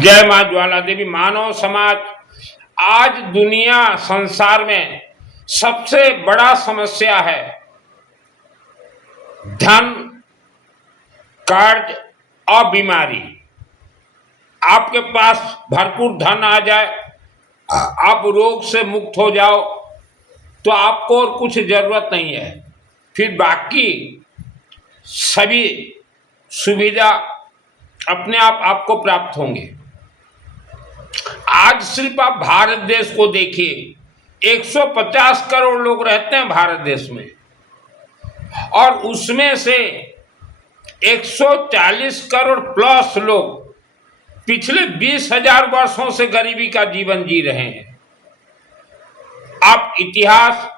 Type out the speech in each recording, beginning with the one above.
जय मां ज्वाला देवी। मानव समाज आज दुनिया संसार में सबसे बड़ा समस्या है धन, कर्ज और बीमारी। आपके पास भरपूर धन आ जाए, आप रोग से मुक्त हो जाओ तो आपको और कुछ जरूरत नहीं है, फिर बाकी सभी सुविधा अपने आप आपको प्राप्त होंगे। आज सिर्फ आप भारत देश को देखिए, 150 करोड़ लोग रहते हैं भारत देश में, और उसमें से 140 करोड़ प्लस लोग पिछले 20,000 वर्षों से गरीबी का जीवन जी रहे हैं। आप इतिहास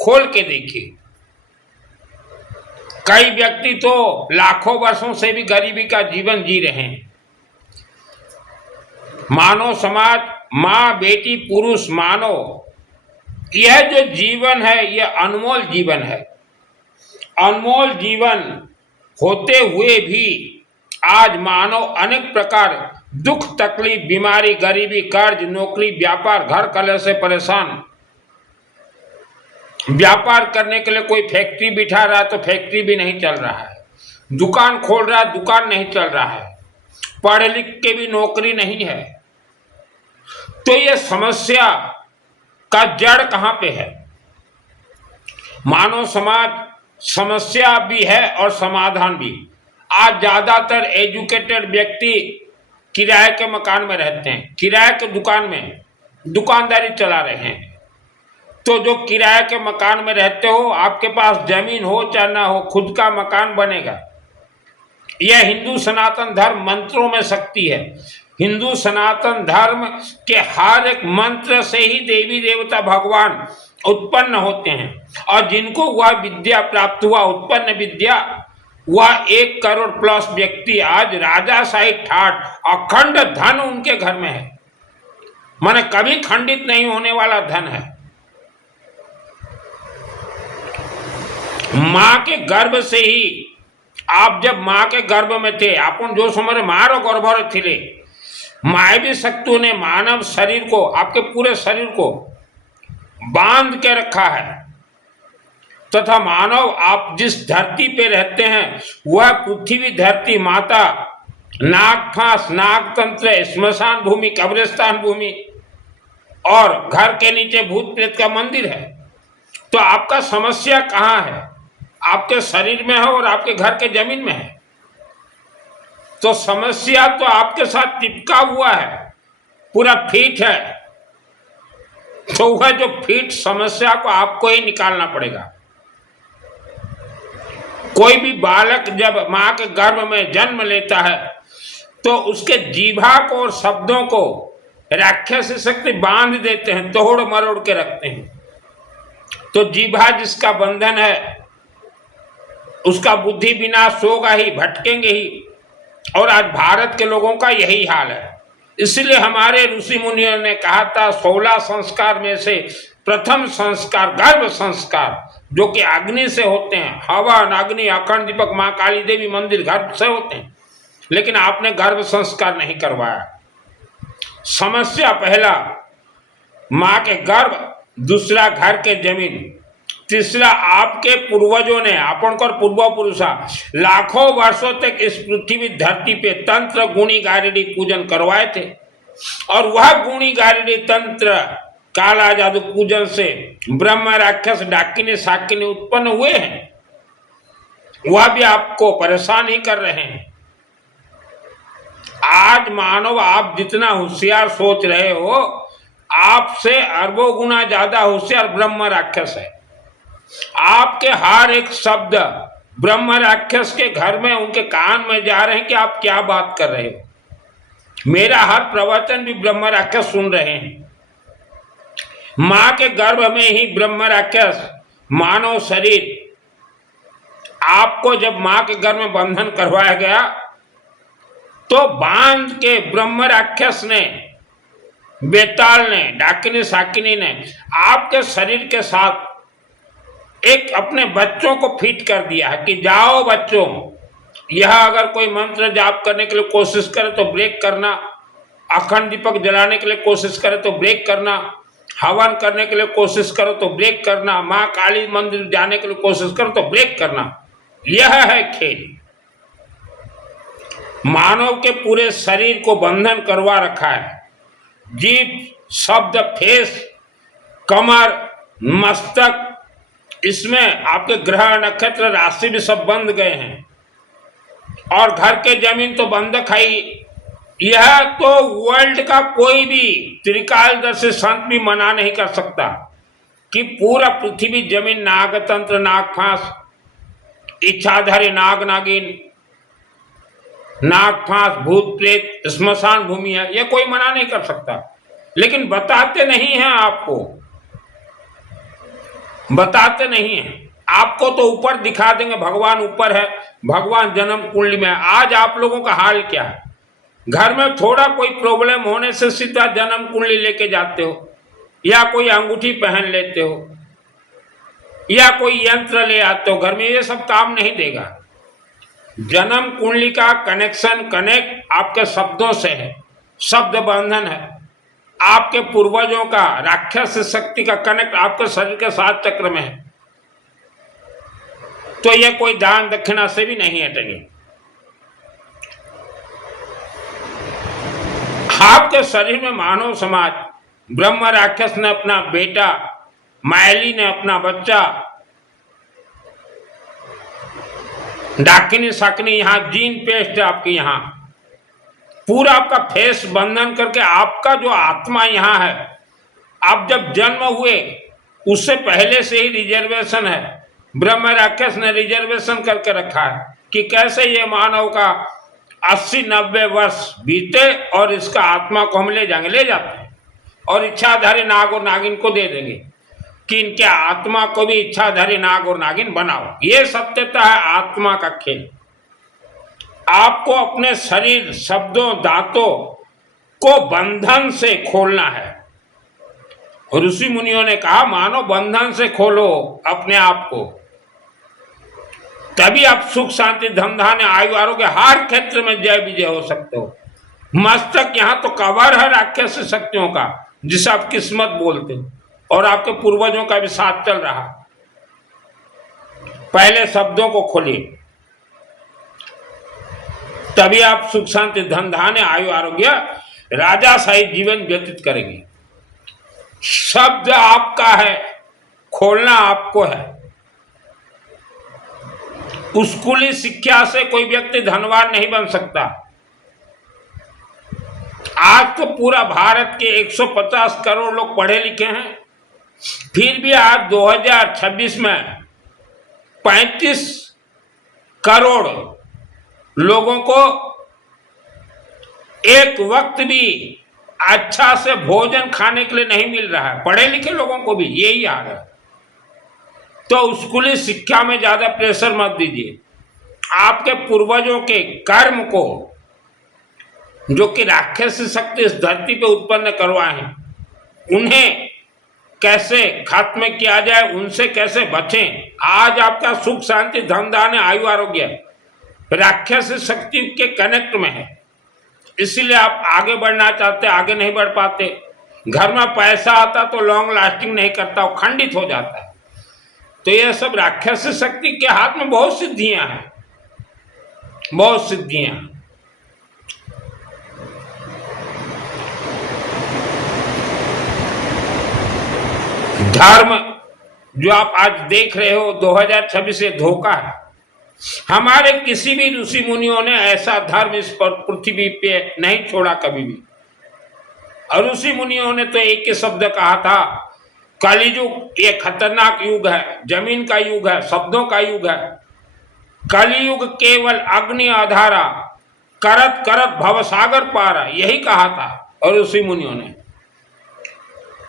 खोल के देखिए, कई व्यक्ति तो लाखों वर्षों से भी गरीबी का जीवन जी रहे हैं। मानव समाज, माँ बेटी पुरुष मानव, यह जो जीवन है यह अनमोल जीवन है। अनमोल जीवन होते हुए भी आज मानव अनेक प्रकार दुख, तकलीफ, बीमारी, गरीबी, कर्ज, नौकरी, व्यापार, घर कलह से परेशान। व्यापार करने के लिए कोई फैक्ट्री बिठा रहा है तो फैक्ट्री भी नहीं चल रहा है, दुकान खोल रहा है दुकान नहीं चल रहा है, पढ़े लिख के भी नौकरी नहीं है। तो ये समस्या का जड़ कहाँ पे है? मानव समाज समस्या भी है और समाधान भी। आज ज्यादातर एजुकेटेड व्यक्ति किराए के मकान में रहते हैं, किराए के दुकान में दुकानदारी चला रहे हैं। तो जो किराए के मकान में रहते हो, आपके पास जमीन हो चाहे ना हो, खुद का मकान बनेगा। यह हिंदू सनातन धर्म मंत्रों में शक्ति है। हिंदू सनातन धर्म के हर एक मंत्र से ही देवी देवता भगवान उत्पन्न होते हैं, और जिनको वह विद्या प्राप्त हुआ, उत्पन्न विद्या, वह 1 करोड़ प्लस व्यक्ति आज राजाशाही ठाट अखंड धन उनके घर में है। माने कभी खंडित नहीं होने वाला धन है। मां के गर्भ से ही, आप जब मां के गर्भ में थे, अपन जो समय मारो गर्भ थे, मायवी शक्तियों ने मानव शरीर को, आपके पूरे शरीर को बांध के रखा है। तथा मानव, आप जिस धरती पे रहते हैं वह पृथ्वी धरती माता, नाग फांस, नाग तंत्र, स्मशान भूमि, कब्रिस्तान भूमि, और घर के नीचे भूत प्रेत का मंदिर है। तो आपका समस्या कहाँ है? आपके शरीर में है और आपके घर के जमीन में है। तो समस्या तो आपके साथ चिपका हुआ है, पूरा फिट है। तो वह जो फिट समस्या को आपको ही निकालना पड़ेगा। कोई भी बालक जब मां के गर्भ में जन्म लेता है तो उसके जीभा को और शब्दों को राक्षसी शक्ति बांध देते हैं, तोड़ मरोड़ के रखते हैं। तो जीभा जिसका बंधन है उसका बुद्धि विनाश होगा ही, भटकेंगे ही। और आज भारत के लोगों का यही हाल है। इसलिए हमारे ऋषि मुनियों ने कहा था 16 संस्कार में से प्रथम संस्कार गर्भ संस्कार, जो कि अग्नि से होते हैं। हवन, अग्नि, अखंड दीपक, मां काली देवी मंदिर गर्भ से होते हैं। लेकिन आपने गर्भ संस्कार नहीं करवाया। समस्या पहला मां के गर्भ, दूसरा घर के जमीन, तीसरा आपके पूर्वजों ने, अपन को पूर्व पुरुषा लाखों वर्षों तक इस पृथ्वी धरती पे तंत्र गुणी गारिडी पूजन करवाए थे। और वह गुणी गारिडी तंत्र काला जादू पूजन से ब्रह्म, राक्षस, डाकिनी, शाकिनी उत्पन्न हुए हैं। वह भी आपको परेशान ही कर रहे हैं। आज मानव, आप जितना होशियार सोच रहे हो, आपसे अरबों गुना ज्यादा होशियार ब्रह्म राक्षस है। आपके हर एक शब्द ब्रह्म राक्षस के घर में, उनके कान में जा रहे हैं कि आप क्या बात कर रहे हो। मेरा हर प्रवचन भी ब्रह्म राक्षस सुन रहे हैं। मां के गर्भ में ही ब्रह्म राक्षस, मानव शरीर, आपको जब मां के गर्भ में बंधन करवाया गया तो बांध के ब्रह्म राक्षस ने, बेताल ने, डाकिनी शाकिनी ने आपके शरीर के साथ एक अपने बच्चों को फिट कर दिया है कि जाओ बच्चों, यह अगर कोई मंत्र जाप करने के लिए कोशिश करे तो ब्रेक करना, अखंड दीपक जलाने के लिए कोशिश करे तो ब्रेक करना, हवन करने के लिए कोशिश करो तो ब्रेक करना, माँ काली मंदिर जाने के लिए कोशिश करो तो ब्रेक करना। यह है खेल। मानव के पूरे शरीर को बंधन करवा रखा है। जीभ, शब्द, फेस, कमर, मस्तक, इसमें आपके ग्रह, नक्षत्र, राशि भी सब बंध गए हैं। और घर के जमीन तो बंधक है ही। यह तो वर्ल्ड का कोई भी त्रिकालदर्शी संत भी मना नहीं कर सकता कि पूरा पृथ्वी जमीन नागतंत्र, नागफांस, इच्छाधारी नाग नागिन, नागफांस, भूत प्रेत, स्मशान भूमि है। यह कोई मना नहीं कर सकता, लेकिन बताते नहीं हैं आपको, बताते नहीं हैं आपको। तो ऊपर दिखा देंगे भगवान ऊपर है, भगवान जन्म कुंडली में है। आज आप लोगों का हाल क्या है? घर में थोड़ा कोई प्रॉब्लम होने से सीधा जन्म कुंडली लेके जाते हो, या कोई अंगूठी पहन लेते हो, या कोई यंत्र ले आते हो घर में। ये सब काम नहीं देगा। जन्म कुंडली का कनेक्ट आपके शब्दों से है, शब्द बंधन है। आपके पूर्वजों का राक्षस शक्ति का कनेक्ट आपके शरीर के 7 चक्र में है। तो ये कोई दान दक्षिणा से भी नहीं हटेंगे। आपके शरीर में मानव समाज, ब्रह्म राक्षस ने अपना बेटा, मायली ने अपना बच्चा, डाकिनी शाकिनी, यहाँ जीन पेस्ट है आपके यहाँ, पूरा आपका फेस बंधन करके आपका जो आत्मा यहाँ है। आप जब जन्म हुए उससे पहले से ही रिजर्वेशन है। ब्रह्म राक्षस ने रिजर्वेशन करके रखा है कि कैसे ये मानव का 80-90 वर्ष बीते और इसका आत्मा को हम ले जाएंगे, ले जाते हैं, और इच्छाधारी नाग और नागिन को दे देंगे कि इनके आत्मा को भी इच्छाधारी नाग और नागिन बनाओ। ये सत्यता है आत्मा का खेल। आपको अपने शरीर, शब्दों, दांतों को बंधन से खोलना है। ऋषि मुनियों ने कहा मानो बंधन से खोलो अपने आप को, तभी आप सुख, शांति, धन धान्य, आयु, आरोग्य हर क्षेत्र में जय विजय हो सकते हो। मस्तक यहाँ तो कवर है राक्षस शक्तियों का, जिसे आप किस्मत बोलते हो, और आपके पूर्वजों का भी साथ चल रहा। पहले शब्दों को खोलिए, तभी आप सुख, शांति, धन धान्य, आयु, आरोग्य, राजाशाही जीवन व्यतीत करेंगे। शब्द आपका है, खोलना आपको है। स्कूली शिक्षा से कोई व्यक्ति धनवान नहीं बन सकता। आज तो पूरा भारत के 150 करोड़ लोग पढ़े लिखे हैं, फिर भी आज 2026 में 35 करोड़ लोगों को एक वक्त भी अच्छा से भोजन खाने के लिए नहीं मिल रहा है। पढ़े लिखे लोगों को भी यही हाल है। तो स्कूली शिक्षा में ज्यादा प्रेशर मत दीजिए। आपके पूर्वजों के कर्म को, जो कि राक्षस शक्ति इस धरती पे उत्पन्न करवाए हैं, उन्हें कैसे खत्म किया जाए, उनसे कैसे बचें। आज आपका सुख, शांति, धन धान्य, आयु, आरोग्य राक्षस शक्ति के कनेक्ट में है। इसीलिए आप आगे बढ़ना चाहते, आगे नहीं बढ़ पाते। घर में पैसा आता तो लॉन्ग लास्टिंग नहीं करता, वो खंडित हो जाता है। तो ये सब राक्षस शक्ति के हाथ में बहुत सिद्धियां हैं, बहुत सिद्धियां। धर्म जो आप आज देख रहे हो 2026 से धोखा है। हमारे किसी भी ऋषि मुनियों ने ऐसा धर्म इस पर पृथ्वी पे नहीं छोड़ा कभी भी। और ऋषि मुनियों ने तो एक ही शब्द कहा था, कलियुग ये खतरनाक युग है, जमीन का युग है, शब्दों का युग है। कलियुग केवल अग्नि आधारा, करत करत भवसागर पारा, यही कहा था। और ऋषि मुनियों ने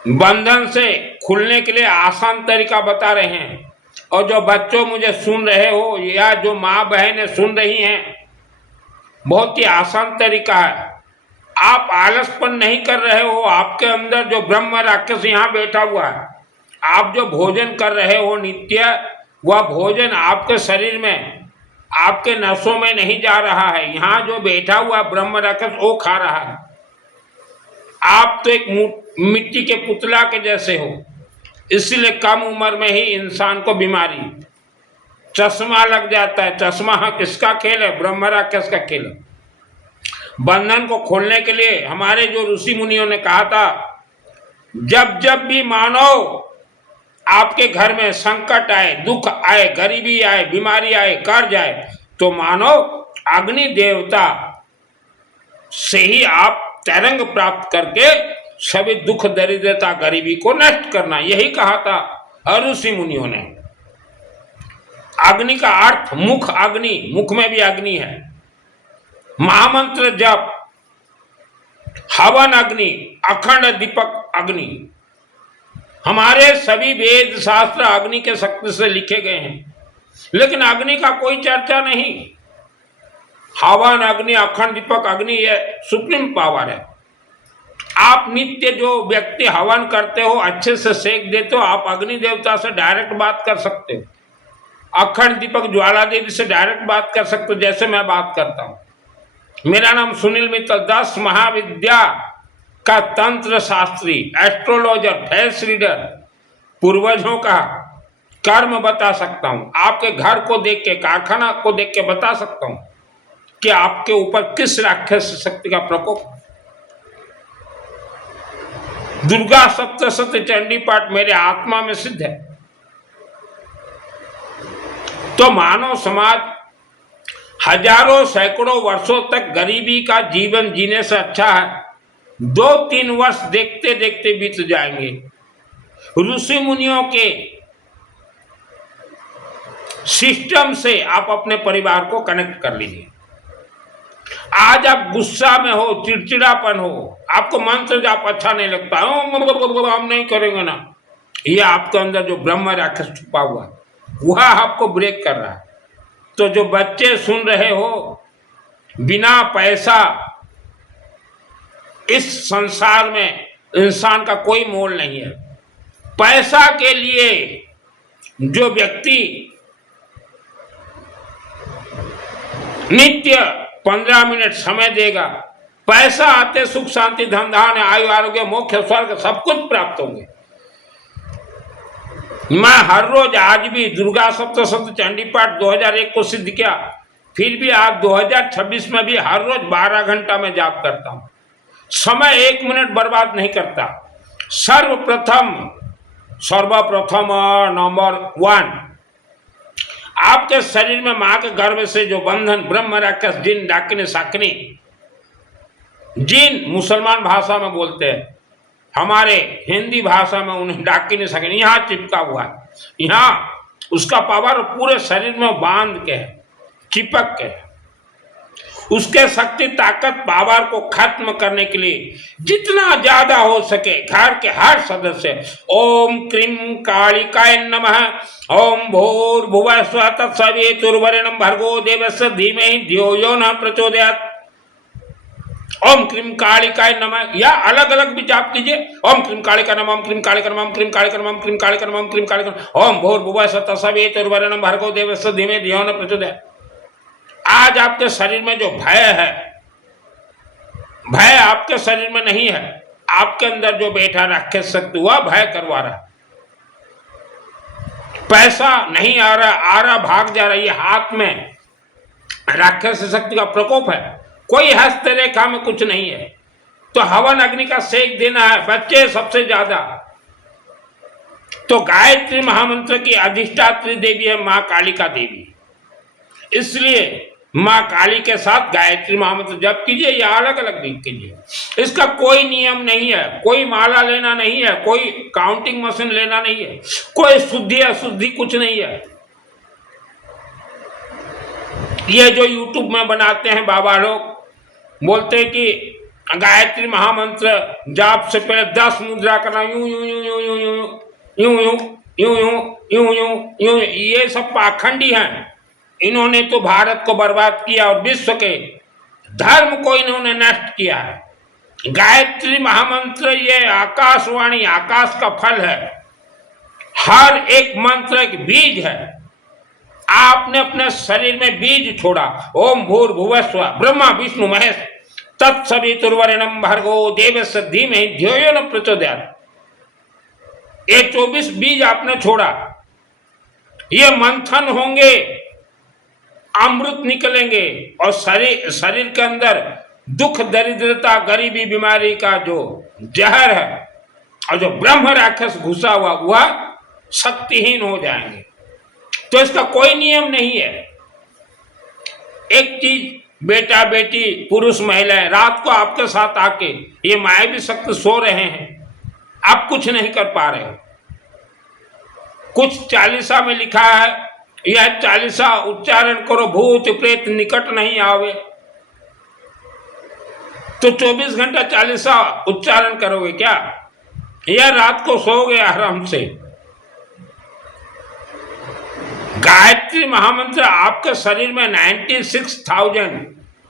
बंधन से खुलने के लिए आसान तरीका बता रहे हैं। और जो बच्चों मुझे सुन रहे हो, या जो माँ बहनें सुन रही हैं, बहुत ही आसान तरीका है। आप आलसपन नहीं कर रहे हो। आपके अंदर जो ब्रह्म राक्षस यहाँ बैठा हुआ है, आप जो भोजन कर रहे हो नित्य, वह भोजन आपके शरीर में, आपके नसों में नहीं जा रहा है। यहाँ जो बैठा हुआ ब्रह्म राक्षस वो खा रहा है। आप तो एक मिट्टी के पुतला के जैसे हो, इसलिए कम उम्र में ही इंसान को बीमारी, चश्मा लग जाता है। चश्मा किसका खेल है? ब्रह्म राक्षस का खेल है। बंधन को खोलने के लिए हमारे जो ऋषि मुनियों ने कहा था, जब जब भी मानव आपके घर में संकट आए, दुख आए, गरीबी आए, बीमारी आए, कर्ज आए, तो मानव अग्नि देवता से ही आप तरंग प्राप्त करके सभी दुख, दरिद्रता, गरीबी को नष्ट करना, यही कहा था ऋषि मुनियों ने। अग्नि का अर्थ मुख अग्नि, मुख में भी अग्नि है। महामंत्र जप, हवन अग्नि, अखंड दीपक अग्नि, हमारे सभी वेद शास्त्र अग्नि के शक्ति से लिखे गए हैं, लेकिन अग्नि का कोई चर्चा नहीं। हवन अग्नि, अखंड दीपक अग्नि, ये सुप्रीम पावर है। आप नित्य जो व्यक्ति हवन करते हो, अच्छे से सेक देते हो, आप अग्नि देवता से डायरेक्ट बात कर सकते हो। अखंड दीपक ज्वाला देवी से डायरेक्ट बात कर सकते हो, जैसे मैं बात करता हूं। मेरा नाम सुनील मित्तल, 10 महाविद्या का तंत्र शास्त्री, एस्ट्रोलॉजर, फेस रीडर, पूर्वजों का कर्म बता सकता हूं। आपके घर को देख के, कारखाना को देख के बता सकता हूं कि आपके ऊपर किस राक्षस शक्ति का प्रकोप। दुर्गा सप्तशती चंडी पाठ मेरे आत्मा में सिद्ध है। तो मानव समाज हजारों सैकड़ों वर्षों तक गरीबी का जीवन जीने से अच्छा है 2-3 वर्ष देखते देखते बीत जाएंगे। ऋषि मुनियों के सिस्टम से आप अपने परिवार को कनेक्ट कर लीजिए। आज आप गुस्सा में हो, चिड़चिड़ापन हो, आपको मंत्र जाप अच्छा नहीं लगता, हम नहीं करेंगे ना, ये आपके अंदर जो ब्रह्म राक्षस छुपा हुआ है वह आपको ब्रेक कर रहा है। तो जो बच्चे सुन रहे हो, बिना पैसा इस संसार में इंसान का कोई मोल नहीं है। पैसा के लिए जो व्यक्ति नित्य 15 मिनट समय देगा, पैसा आते सुख शांति धन धान्य आयु आरोग्य मोक्ष स्वर्ग सब कुछ प्राप्त होंगे। मैं हर रोज आज भी दुर्गा सप्तशती चंडी पाठ 2001 को सिद्ध किया, फिर भी आज 2026 में भी हर रोज 12 घंटा में जाप करता हूं। समय 1 मिनट बर्बाद नहीं करता। सर्वप्रथम नंबर 1, आपके शरीर में मां के गर्भ से जो बंधन, ब्रह्म राक्षस, जिन, डाकिनी, शाकिनी, जिन मुसलमान भाषा में बोलते हैं, हमारे हिंदी भाषा में उन्हें डाकिनी, शाकिनी, यहाँ चिपका हुआ है। यहाँ उसका पावर पूरे शरीर में बांध के है, चिपक के है। उसके शक्ति, ताकत, पावर को खत्म करने के लिए जितना ज्यादा हो सके घर के हर सदस्य ओम क्रीम कालिकाय नमः, ओम भूर्भुवः स्वः तत्सवितुर्वरेण्यं भर्गो देवस्य धीमहि धियो यो न प्रचोदयात्, ओम क्रीम कालिकाय नमः, या अलग अलग भी जाप कीजिए। ओम क्रीम कालिकाय नमः, ओम क्रीम कालिकाय नमः, ओम क्रीम कालिकाय नमः, ओम क्रीम कालिकाय नमः, ओम क्रीम कालिकाय नमः, ओम भूर्भुवः स्वः तत्सवितुर्वरेण्यं भर्गो देवस्य धीमहि धियो न प्रचोदयात्। आज आपके शरीर में जो भय है, भय आपके शरीर में नहीं है, आपके अंदर जो बैठा राक्षस शक्ति वह भय करवा रहा। पैसा नहीं आ रहा भाग जा रहा, ये हाथ में राक्षस शक्ति का प्रकोप है। कोई हस्तरेखा में कुछ नहीं है, तो हवन अग्नि का सेक देना है। बच्चे सबसे ज्यादा, तो गायत्री महामंत्र की अधिष्ठात्री देवी है मां कालिका देवी, इसलिए मां काली के साथ गायत्री महामंत्र जप कीजिए या अलग अलग भी कीजिए। इसका कोई नियम नहीं है, कोई माला लेना नहीं है, कोई काउंटिंग मशीन लेना नहीं है, कोई शुद्धि अशुद्धि कुछ नहीं है। ये जो यूट्यूब में बनाते हैं बाबा लोग, बोलते हैं कि गायत्री महामंत्र जाप से पहले 10 मुद्रा करना, यूं यूं यूं यूं यूं यूं यूं यूं यूं यूं यूं यूं, ये सब पाखंडी हैं। इन्होंने तो भारत को बर्बाद किया और विश्व के धर्म को इन्होंने नष्ट किया है। गायत्री महामंत्र ये आकाशवाणी, आकाश का फल है। हर एक मंत्र एक बीज है। आपने अपने शरीर में बीज छोड़ा। ओम भूर्भुवः स्वः, ब्रह्मा विष्णु महेश तत्सवितुर्वरेण्यं भर्गो देवस्य धीमहि धियो यो न प्रचोदयात्। ये 24 बीज आपने छोड़ा, ये मंथन होंगे, अमृत निकलेंगे और शरीर के अंदर दुख, दरिद्रता, गरीबी, बीमारी का जो जहर है और जो ब्रह्म राक्षस घुसा हुआ वह शक्तिहीन हो जाएंगे। तो इसका कोई नियम नहीं है। एक चीज, बेटा बेटी, पुरुष महिलाएं रात को आपके साथ आके ये मायावी शक्ति सो रहे हैं, आप कुछ नहीं कर पा रहे। कुछ चालीसा में लिखा है, यह चालीसा उच्चारण करो भूत प्रेत निकट नहीं आवे। तो 24 घंटा चालीसा उच्चारण करोगे क्या? या रात को सोओगे आराम से? गायत्री महामंत्र आपके शरीर में 96,000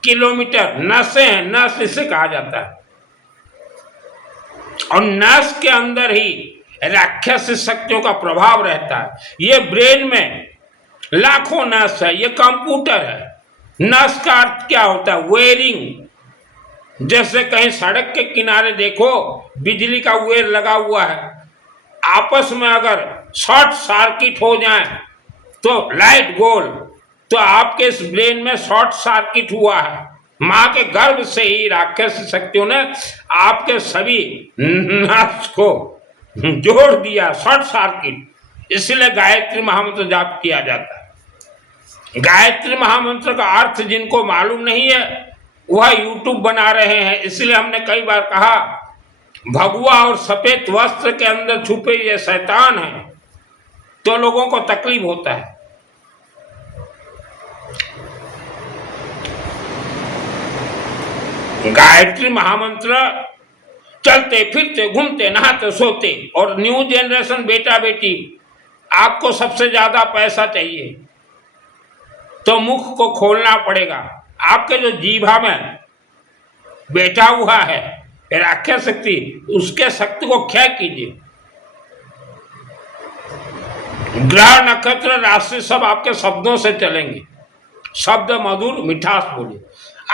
किलोमीटर नसें हैं, नस इसे कहा जाता है, और नस के अंदर ही राक्षस शक्तियों का प्रभाव रहता है। ये ब्रेन में लाखों नस है, ये कंप्यूटर है। नस का अर्थ क्या होता है? वेयरिंग। जैसे कहीं सड़क के किनारे देखो बिजली का वेयर लगा हुआ है, आपस में अगर शॉर्ट सर्किट हो जाए तो लाइट गोल, तो आपके इस ब्रेन में शॉर्ट सर्किट हुआ है। मां के गर्भ से ही राक्षस शक्तियों ने आपके सभी नस को जोड़ दिया, शॉर्ट सर्किट। इसलिए गायत्री महामंत्र जाप किया जाता है। गायत्री महामंत्र का अर्थ जिनको मालूम नहीं है वह यूट्यूब बना रहे हैं। इसलिए हमने कई बार कहा भगवा और सफेद वस्त्र के अंदर छुपे ये शैतान है, तो लोगों को तकलीफ होता है। गायत्री महामंत्र चलते फिरते घूमते नहाते सोते, और न्यू जनरेशन बेटा बेटी आपको सबसे ज्यादा पैसा चाहिए तो मुख को खोलना पड़ेगा। आपके जो जीभा में बैठा हुआ है राक्षस शक्ति, उसके शक्ति को क्षय कीजिए। ग्रह नक्षत्र राशि सब आपके शब्दों से चलेंगे। शब्द मधुर मिठास बोलिए।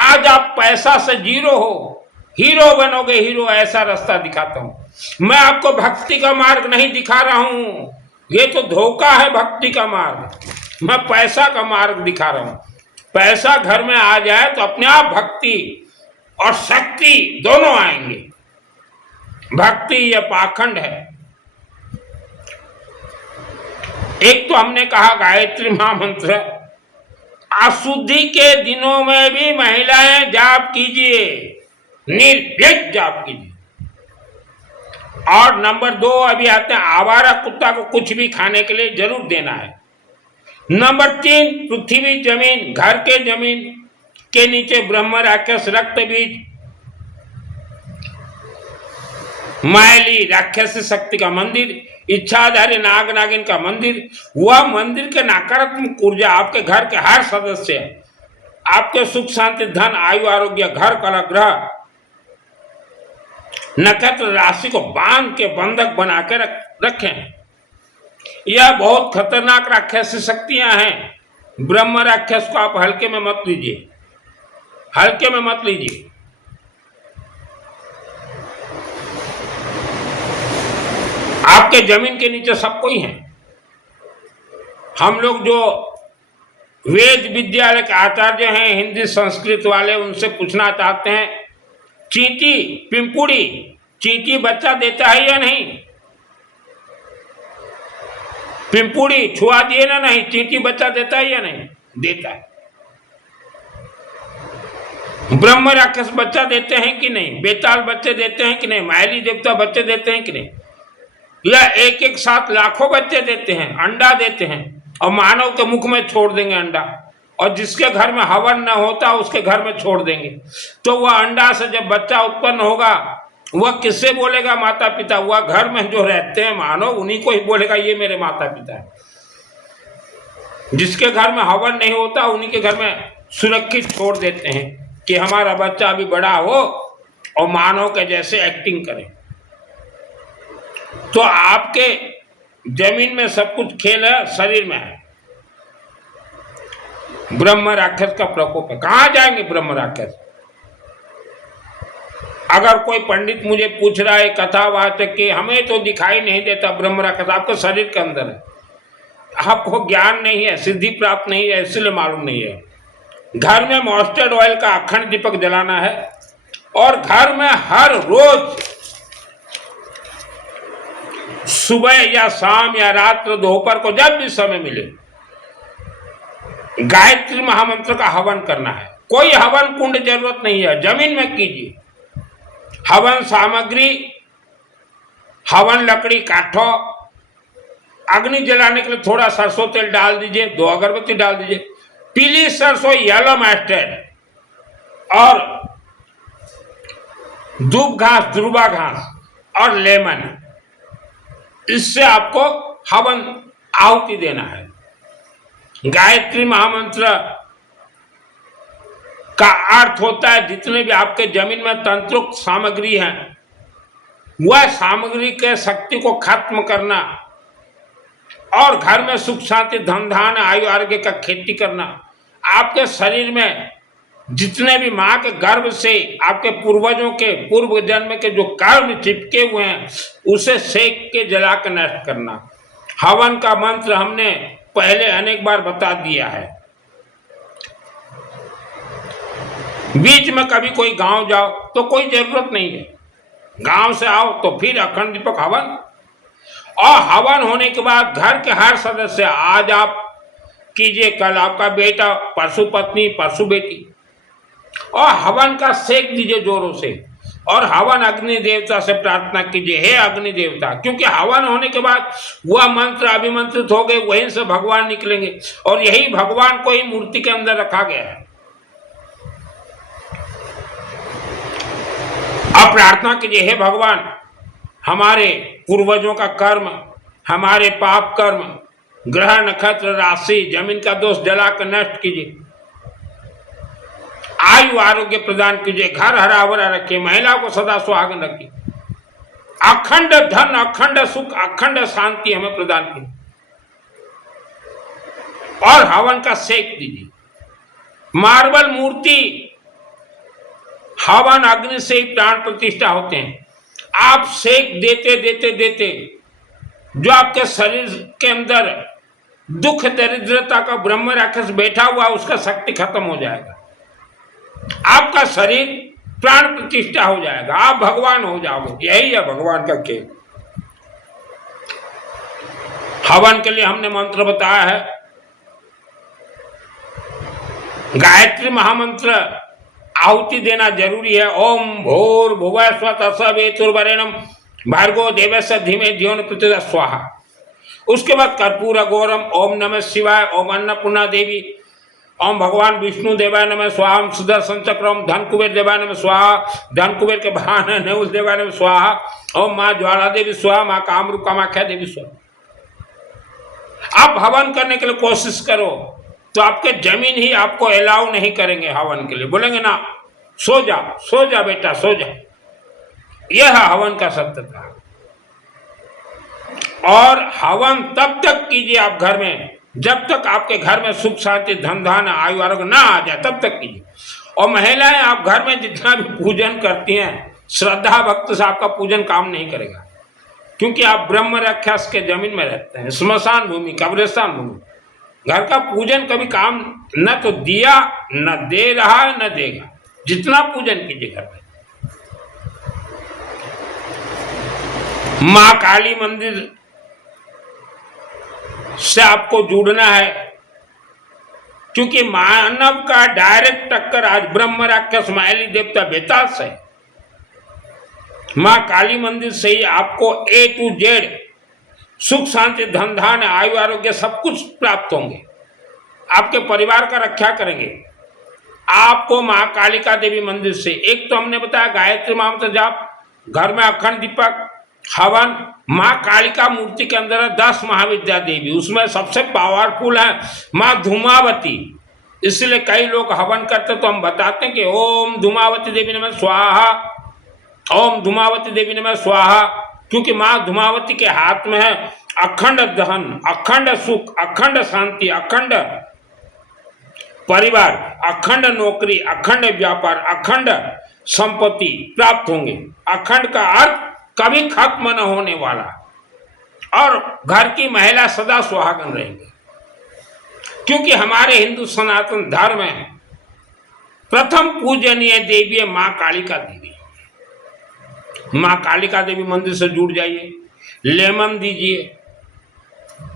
आज आप पैसा से जीरो हो, हीरो बनोगे हीरो, ऐसा रास्ता दिखाता हूं मैं आपको। भक्ति का मार्ग नहीं दिखा रहा हूं, ये तो धोखा है भक्ति का मार्ग। मैं पैसा का मार्ग दिखा रहा हूं। पैसा घर में आ जाए तो अपने आप भक्ति और शक्ति दोनों आएंगे। भक्ति यह पाखंड है। एक तो हमने कहा गायत्री महामंत्र, अशुद्धि के दिनों में भी महिलाएं जाप कीजिए, निर्भीक जाप कीजिए। और नंबर 2 अभी आते हैं, आवारा कुत्ता को कुछ भी खाने के लिए जरूर देना है। नंबर 3 पृथ्वी जमीन, घर के जमीन के नीचे ब्रह्म राक्षस रक्त बीज मायली राक्षस शक्ति का मंदिर, इच्छाधारी नाग नागिन का मंदिर, वह मंदिर के नकारात्मक ऊर्जा आपके घर के हर सदस्य, आपके सुख शांति धन आयु आरोग्य घर कला ग्रह नक्षत्र राशि को बांध के बंधक बना के रखें। यह बहुत खतरनाक राक्षस शक्तियां हैं। ब्रह्म राक्षस को आप हल्के में मत लीजिए, हल्के में मत लीजिए। आपके जमीन के नीचे सब कोई है। हम लोग जो वेद विद्यालय के आचार्य हैं, हिंदी संस्कृत वाले, उनसे पूछना चाहते हैं, चींटी पिंपुड़ी, चींटी बच्चा देता है या नहीं? पिंपुड़ी छुआ दिए ना, नहीं, चींटी बच्चा देता है या नहीं? देता है। ब्रह्म राक्षस बच्चा देते हैं कि नहीं? बेताल बच्चे देते हैं कि नहीं? मायली देवता बच्चे देते हैं कि नहीं? यह एक एक साथ लाखों बच्चे देते हैं, अंडा देते हैं, और मानव के मुख में छोड़ देंगे अंडा, और जिसके घर में हवन न होता उसके घर में छोड़ देंगे। तो वह अंडा से जब बच्चा उत्पन्न होगा वह किससे बोलेगा? माता पिता। वह घर में जो रहते हैं मानव, उन्हीं को ही बोलेगा ये मेरे माता पिता है। जिसके घर में हवन नहीं होता उन्हीं के घर में सुरक्षित छोड़ देते हैं कि हमारा बच्चा अभी बड़ा हो और मानव के जैसे एक्टिंग करे। तो आपके जमीन में सब कुछ खेल है, शरीर में है। ब्रह्म राक्षस का प्रकोप है। कहां जाएंगे ब्रह्म राक्षस? अगर कोई पंडित मुझे पूछ रहा है कथावाचक कि हमें तो दिखाई नहीं देता ब्रह्म राक्षस, आपके शरीर के अंदर है, आपको ज्ञान नहीं है, सिद्धि प्राप्त नहीं है, इसलिए मालूम नहीं है। घर में मस्टर्ड ऑयल का अखंड दीपक जलाना है और घर में हर रोज सुबह या शाम या रात्र दोपहर को जब भी समय मिले गायत्री महामंत्र का हवन करना है। कोई हवन कुंड जरूरत नहीं है, जमीन में कीजिए। हवन सामग्री, हवन लकड़ी, काठों, अग्नि जलाने के लिए थोड़ा सरसों तेल डाल दीजिए, 2 अगरबत्ती डाल दीजिए, पीली सरसों, येलो मस्टर्ड और दूब घास, ध्रुवा घास और लेमन, इससे आपको हवन आहुति देना है। गायत्री महामंत्र का अर्थ होता है जितने भी आपके जमीन में तंत्रोक्त सामग्री है वह सामग्री के शक्ति को खत्म करना और घर में सुख शांति धन धान आयु आरोग्य का खेती करना। आपके शरीर में जितने भी माँ के गर्भ से आपके पूर्वजों के पूर्व जन्म के जो कर्म चिपके हुए हैं उसे सेक के जला के नष्ट करना। हवन का मंत्र हमने पहले अनेक बार बता दिया है। बीच में कभी कोई गांव जाओ तो कोई जरूरत नहीं है, गांव से आओ तो फिर अखंड दीपक हवन, और हवन होने के बाद घर के हर सदस्य, आज आप कीजिए, कल आपका बेटा, परसों पत्नी, परसों बेटी, और हवन का सेक दीजिए जोरों से। और हवन अग्नि देवता से प्रार्थना कीजिए, हे अग्नि देवता, क्योंकि हवन होने के बाद वह मंत्र अभिमंत्रित हो गए, वहीं से भगवान निकलेंगे और यही भगवान को ही मूर्ति के अंदर रखा गया है। अब प्रार्थना कीजिए, हे भगवान, हमारे पूर्वजों का कर्म, हमारे पाप कर्म, ग्रह नक्षत्र राशि जमीन का दोष जला कर नष्ट कीजिए, आयु आरोग्य प्रदान कीजिए, घर हरा भरा रखिए, महिला को सदा सुहागन रखिए, अखंड धन, अखंड सुख, अखंड शांति हमें प्रदान कीजिए और हवन का सेक दीजिए। मार्बल मूर्ति हवन अग्नि से ही प्राण प्रतिष्ठा होते हैं। आप सेक देते देते देते जो आपके शरीर के अंदर दुख दरिद्रता का ब्रह्म राक्षस बैठा हुआ उसका शक्ति खत्म हो जाएगा, आपका शरीर प्राण प्रतिष्ठा हो जाएगा, आप भगवान हो जाओगे। यही है भगवान का खेल। हवन के लिए हमने मंत्र बताया है, गायत्री महामंत्र आहुति देना जरूरी है। ओम भूर भुवः स्वः तत्सवितुर्वरेण्यं भार्गो देवस्य धीमहि धियो न प्रचोदयात् स्वाहा। उसके बाद कर्पूर गौरम, ओम नमः शिवाय, ओम अन्नपूर्णा देवी, ओम भगवान विष्णु देवाय नमः स्वाहा, ओम सुदर्शन चक्रम, धन कुबेर देवाय नमः स्वाहा, धन कुबेर के वाहन नेउल देवाय नमः स्वाहा, ओम माँ ज्वाला देवी स्वाहा, माँ कामरूप कामाख्या देवी स्वाहा। आप हवन करने के लिए कोशिश करो तो आपके जमीन ही आपको अलाउ नहीं करेंगे हवन के लिए, बोलेंगे ना सो जा, सो जा बेटा, सो जा। यह है हवन का सत्यता। और हवन तब तक कीजिए आप घर में जब तक आपके घर में सुख शांति धन धान आयु आरोग्य ना आ जाए, तब तक कीजिए। और महिलाएं, आप घर में जितना भी पूजन करती हैं, श्रद्धा भक्ति से आपका पूजन काम नहीं करेगा, क्योंकि आप ब्रह्म राक्षस के जमीन में रहते हैं, स्मशान भूमि, कब्रिस्तान भूमि। घर का पूजन कभी काम न तो दिया, न दे रहा, न देगा। जितना पूजन कीजिए घर में। मां काली मंदिर से आपको जुड़ना है, क्योंकि मानव का डायरेक्ट टक्कर आज ब्रह्म राक्षस मायाली देवता बेताल से। मां काली मंदिर से ही आपको A to Z सुख शांति धन धान आयु आरोग्य सब कुछ प्राप्त होंगे। आपके परिवार का रक्षा करेंगे। आपको मां कालिका देवी मंदिर से, एक तो हमने बताया गायत्री मंत्र जाप, घर में अखंड दीपक, हवन। मां कालिका मूर्ति के अंदर है 10 महाविद्या देवी, उसमें सबसे पावरफुल है मां धूमावती। इसलिए कई लोग हवन करते तो हम बताते हैं कि ओम धूमावती देवी नमः स्वाहा, ओम धूमावती देवी नमः स्वाहा, क्योंकि मां धूमावती के हाथ में है अखंड धन, अखंड सुख, अखंड शांति, अखंड परिवार, अखंड नौकरी, अखंड व्यापार, अखंड संपत्ति प्राप्त होंगे। अखंड का अर्थ कभी खत्म न होने वाला, और घर की महिला सदा सुहागन रहेंगे। क्योंकि हमारे हिंदू सनातन धर्म में प्रथम पूजनीय देवी है मां कालिका देवी। मां कालिका देवी मंदिर से जुड़ जाइए, लेमन दीजिए,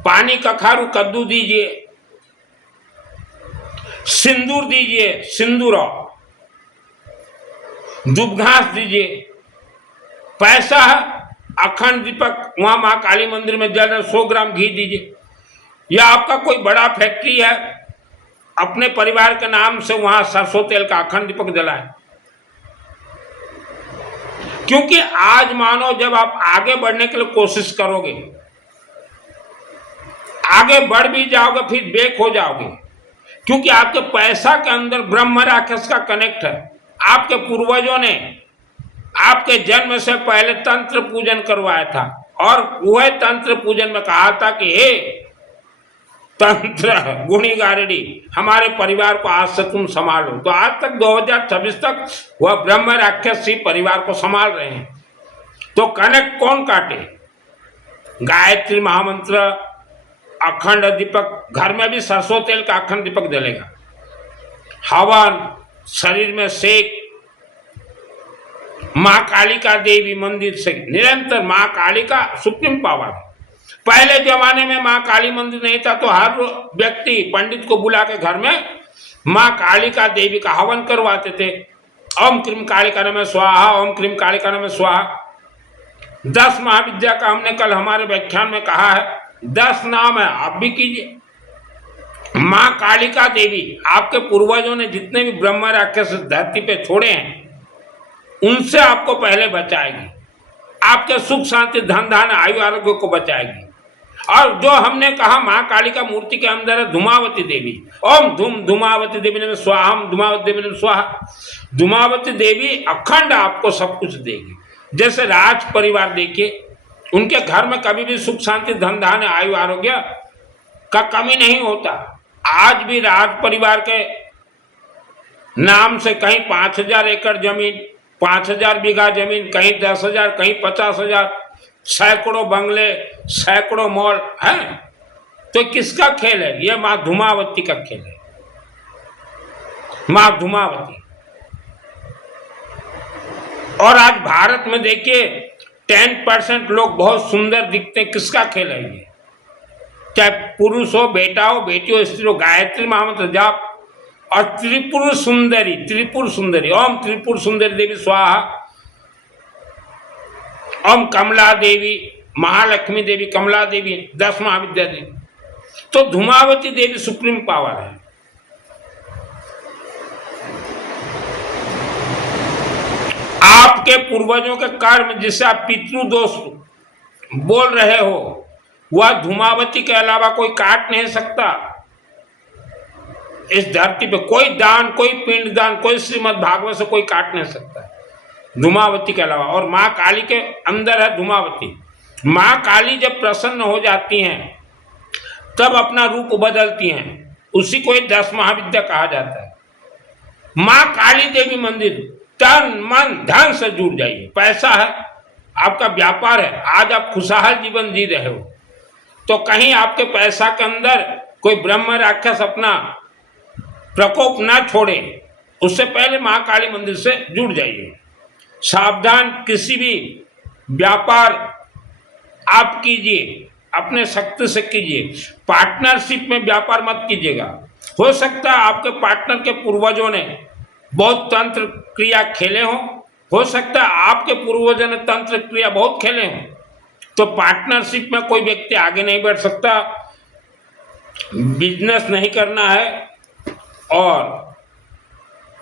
पानी कखारू कद्दू दीजिए, सिंदूर दीजिए, सिंदूर दुब घास दीजिए, पैसा है अखंड दीपक वहां मां काली मंदिर में जल रहे 100 ग्राम घी दीजिए। या आपका कोई बड़ा फैक्ट्री है, अपने परिवार के नाम से वहां सरसों तेल का अखंड दीपक जलाएं। क्योंकि आज मानो जब आप आगे बढ़ने के लिए कोशिश करोगे, आगे बढ़ भी जाओगे फिर बेक हो जाओगे, क्योंकि आपके पैसा के अंदर ब्रह्म राक्षस का कनेक्ट है। आपके पूर्वजों ने आपके जन्म से पहले तंत्र पूजन करवाया था, और वह तंत्र पूजन में कहा था कि हे तंत्र गुणी गारडी, हमारे परिवार को आज से तुम संभालो। तो आज तक 2026 तक वह ब्रह्म राक्षस ही परिवार को संभाल रहे हैं। तो कनेक्ट कौन काटे? गायत्री महामंत्र, अखंड दीपक, घर में भी सरसों तेल का अखंड दीपक जलेगा, हवन, शरीर में सेक, मां कालिका देवी मंदिर से निरंतर, मां कालिका सुप्रीम पावर है। पहले जमाने में मां काली मंदिर नहीं था तो हर व्यक्ति पंडित को बुला के घर में मां कालिका देवी का हवन करवाते थे। ओम क्रीम कालिका नमः स्वाहा, ओम क्रीम कालिका नमः स्वाहा। 10 महाविद्या का हमने कल हमारे व्याख्यान में कहा है, 10 नाम है, आप भी कीजिए। मां कालिका देवी आपके पूर्वजों ने जितने भी ब्रह्म राक्षस धरती पे छोड़े हैं उनसे आपको पहले बचाएगी, आपके सुख शांति धन धान आयु आरोग्य को बचाएगी। और जो हमने कहा मां काली का मूर्ति के अंदर है धूमावती देवी, ओम धूम धूमावती देवी ने स्वाहा, धूमावती देवी ने स्वाहा। धूमावती देवी अखंड आपको सब कुछ देगी। जैसे राज परिवार देखिए, उनके घर में कभी भी सुख शांति धन धान आयु आरोग्य का कमी नहीं होता। आज भी राज परिवार के नाम से कहीं 5000 एकड़ जमीन, 5000 बीघा जमीन, कहीं 10,000, कहीं 50,000, सैकड़ों बंगले, सैकड़ों मॉल हैं। तो किसका खेल है? ये मां धूमावती का खेल है, मां धूमावती। और आज भारत में देखिए 10% लोग बहुत सुंदर दिखते हैं, किसका खेल है ये? चाहे पुरुष हो, बेटा हो, बेटी हो, स्त्री हो, गायत्री महामंत्र जाप। और त्रिपुर सुंदरी, त्रिपुर सुंदरी, ओम त्रिपुर सुंदरी देवी स्वाहा, ओम कमला देवी, महालक्ष्मी देवी, कमला देवी, 10 महाविद्या देवी। तो धूमावती देवी सुप्रीम पावर है। आपके पूर्वजों के कर्म जिसे आप पितृदोष बोल रहे हो, वह धूमावती के अलावा कोई काट नहीं सकता। इस धरती पे कोई दान, कोई पिंड दान, कोई श्रीमद् भागवत से कोई काट नहीं सकता धूमावती के अलावा। और मां काली के अंदर है धूमावती। मां काली जब प्रसन्न हो जाती हैं तब अपना रूप बदलती हैं, उसी को 10 महाविद्या कहा जाता है। मां काली देवी मंदिर, तन मन धन से जुड़ जाइए। पैसा है, आपका व्यापार है, आज आप खुशहाल जीवन जी रहे हो, तो कहीं आपके पैसा के अंदर कोई ब्रह्म राक्षस अपना प्रकोप ना छोड़े, उससे पहले मां काली मंदिर से जुड़ जाइए। सावधान, किसी भी व्यापार आप कीजिए अपने शक्ति से कीजिए, पार्टनरशिप में व्यापार मत कीजिएगा। हो सकता है आपके पार्टनर के पूर्वजों ने बहुत तंत्र क्रिया खेले हो सकता है आपके पूर्वजों ने तंत्र क्रिया बहुत खेले हों, तो पार्टनरशिप में कोई व्यक्ति आगे नहीं बढ़ सकता। बिजनेस नहीं करना है, और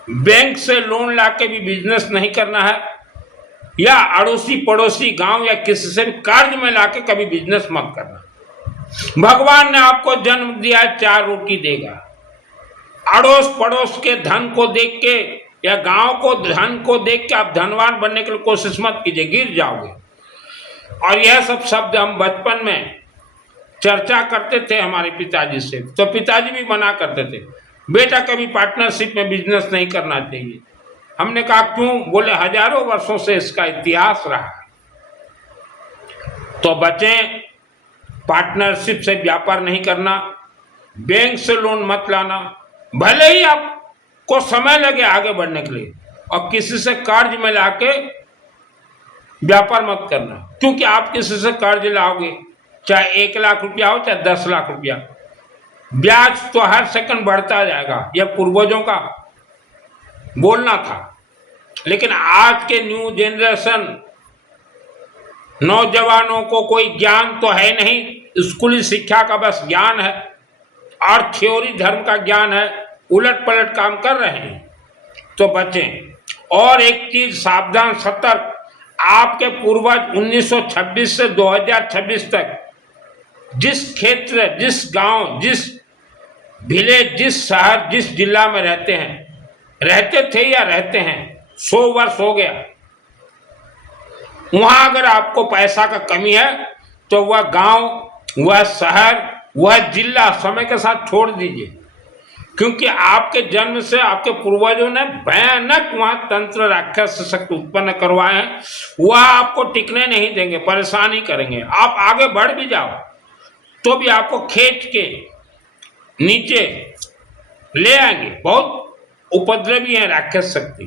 बैंक से लोन लाके भी बिजनेस नहीं करना है, या अड़ोसी पड़ोसी गांव या किसी से भी कर्ज में लाके कभी बिजनेस मत करना। भगवान ने आपको जन्म दिया है, 4 रोटी देगा। अड़ोस पड़ोस के धन को देख के या गांव को धन को देख के आप धनवान बनने के लिए कोशिश मत कीजिए, गिर जाओगे। और यह सब शब्द हम बचपन में चर्चा करते थे हमारे पिताजी से, तो पिताजी भी मना करते थे, बेटा कभी पार्टनरशिप में बिजनेस नहीं करना चाहिए। हमने कहा क्यों? बोले हजारों वर्षों से इसका इतिहास रहा है। तो बचें, पार्टनरशिप से व्यापार नहीं करना, बैंक से लोन मत लाना, भले ही आपको समय लगे आगे बढ़ने के लिए, और किसी से कर्ज में लाके व्यापार मत करना, क्योंकि आप किसी से कर्ज लाओगे, चाहे 1 लाख रुपया हो चाहे 10 लाख रुपया, ब्याज तो हर सेकंड बढ़ता जाएगा। यह पूर्वजों का बोलना था। लेकिन आज के न्यू जनरेशन नौजवानों को कोई ज्ञान तो है नहीं, स्कूली शिक्षा का बस ज्ञान है और थ्योरी धर्म का ज्ञान है, उलट पलट काम कर रहे हैं। तो बचें। और एक चीज सावधान, सतर्क, आपके पूर्वज 1926 से 2026 तक जिस क्षेत्र, जिस गांव, जिस विलेज, जिस शहर, जिस जिला में रहते थे या रहते हैं, 100 वर्ष हो गया, वहां अगर आपको पैसा का कमी है तो वह गांव, वह शहर, वह जिला समय के साथ छोड़ दीजिए, क्योंकि आपके जन्म से आपके पूर्वजों ने भयानक वहां तंत्र राक्षस शक्ति उत्पन्न करवाए हैं। वह आपको टिकने नहीं देंगे, परेशानी करेंगे। आप आगे बढ़ भी जाओ तो भी आपको खींच के नीचे ले आएंगे। बहुत उपद्रवी है राक्षस शक्ति।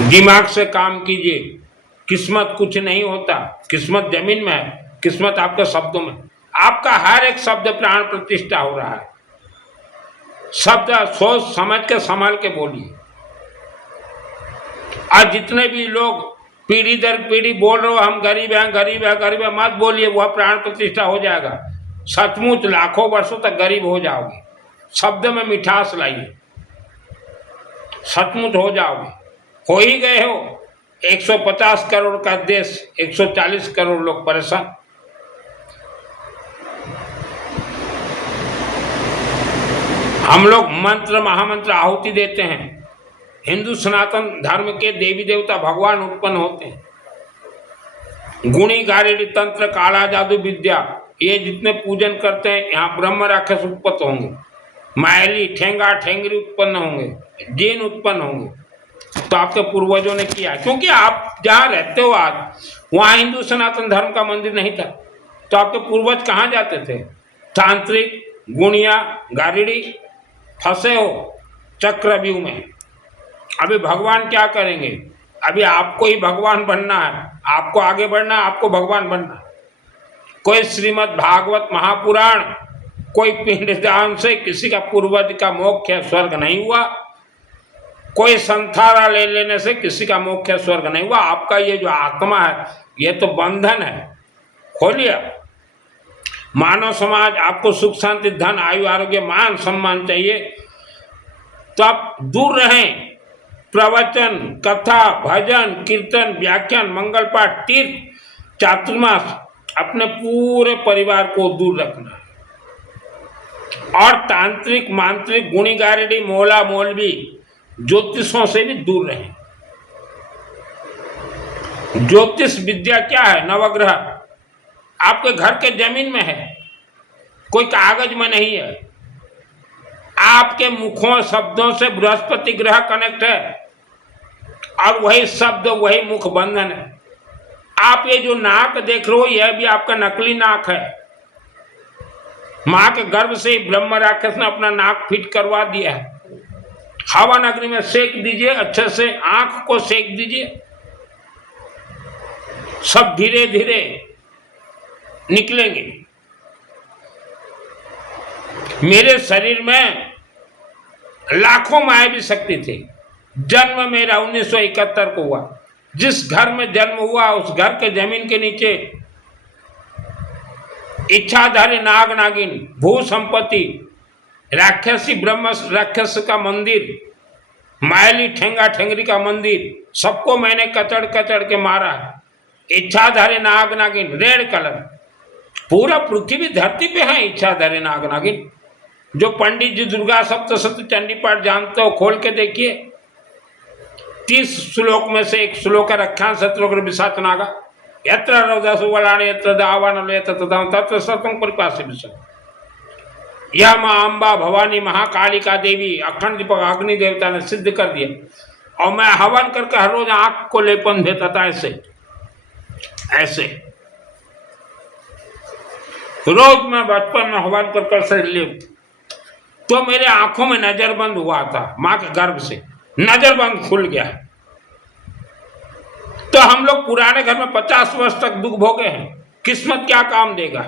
दिमाग से काम कीजिए। किस्मत कुछ नहीं होता, किस्मत जमीन में है, किस्मत आपके शब्दों में। आपका हर एक शब्द प्राण प्रतिष्ठा हो रहा है। शब्द सोच समझ के संभाल के बोलिए। आज जितने भी लोग पीढ़ी दर पीढ़ी बोल रहे हो हम गरीब हैं, गरीब है, गरीब है, मत बोलिए, वह प्राण प्रतिष्ठा हो जाएगा। सचमुच लाखों वर्षों तक गरीब हो जाओगे। शब्द में मिठास लाइए, सचमुच हो जाओगे। हो ही गए हो। 150 करोड़ का देश, 140 करोड़ लोग परेशान। हम लोग मंत्र, महामंत्र, आहुति देते हैं। हिंदू सनातन धर्म के देवी देवता भगवान उत्पन्न होते हैं। गुणी गारेडी तंत्र, काला जादू विद्या, ये जितने पूजन करते हैं, यहाँ ब्रह्म राक्षस उत्पन्न होंगे, मायली ठेंगा ठेंगरी उत्पन्न होंगे, जीन उत्पन्न होंगे। तो आपके पूर्वजों ने किया, क्योंकि आप जहाँ रहते हो आज, वहाँ हिंदू सनातन धर्म का मंदिर नहीं था। तो आपके पूर्वज कहाँ जाते थे? तांत्रिक, गुणिया, गारेडी, फंसे हो चक्रव्यूह में। अभी भगवान क्या करेंगे? अभी आपको ही भगवान बनना है, आपको आगे बढ़ना है, आपको भगवान बनना है। कोई श्रीमद् भागवत महापुराण, कोई पिंडदान से किसी का पूर्वज का मोक्ष या स्वर्ग नहीं हुआ, कोई संथारा ले लेने से किसी का मोक्ष या स्वर्ग नहीं हुआ। आपका ये जो आत्मा है, ये तो बंधन है, खोलिए। मानव समाज आपको सुख शांति धन आयु आरोग्य मान सम्मान चाहिए, तो आप दूर रहें। प्रवचन, कथा, भजन, कीर्तन, व्याख्यान, मंगल पाठ, तीर्थ, चातुर्मास, अपने पूरे परिवार को दूर रखना है। और तांत्रिक, मांत्रिक, गुणी गारेडी, मोला मौलवी, ज्योतिषों से भी दूर रहें। ज्योतिष विद्या क्या है? नवग्रह आपके घर के जमीन में है, कोई कागज में नहीं है। आपके मुखों शब्दों से बृहस्पति ग्रह कनेक्ट है, और वही शब्द वही मुख बंधन है। आप ये जो नाक देख रहे हो, यह भी आपका नकली नाक है। मां के गर्भ से ब्रह्म राक्षस ने अपना नाक फिट करवा दिया है। हवन अग्नि में सेक दीजिए, अच्छे से आंख को सेक दीजिए, सब धीरे धीरे निकलेंगे। मेरे शरीर में लाखों मायावी शक्ति थी। जन्म मेरा 1971 को हुआ। जिस घर में जन्म हुआ, उस घर के जमीन के नीचे इच्छाधारी नाग नागिन, भू संपत्ति, राक्षसी ब्रह्म राक्षस का मंदिर, मायली ठेंगा ठेंगरी का मंदिर, सबको मैंने कचड़ कचड़ के मारा है। इच्छाधारी नाग नागिन, रेड कलर, पूरा पृथ्वी धरती पे है इच्छाधारी नाग नागिन। जो पंडित जी दुर्गा सप्तशती चंडी पाठ जानते हो, खोल के देखिए। 30 श्लोक में से एक श्लोक है रक्षा शत्रुघ्न विशाच नागा, यत्र रौदसु वलानि यत्र दावानल यत्र तदां तत्र सतंग परिपासी विषय। यह माँ अम्बा भवानी महाकालिका देवी अखंड दीपक अग्नि देवता ने सिद्ध कर दिया। और मैं हवन करके हर रोज आंख को लेपन देता था, ऐसे ऐसे रोज मैं बचपन में हवन कर से ले, तो मेरे आंखों में नजरबंद हुआ था, मां के गर्भ से नजरबंद खुल गया। तो हम लोग पुराने घर में 50 वर्ष तक दुख भोगे हैं। किस्मत क्या काम देगा,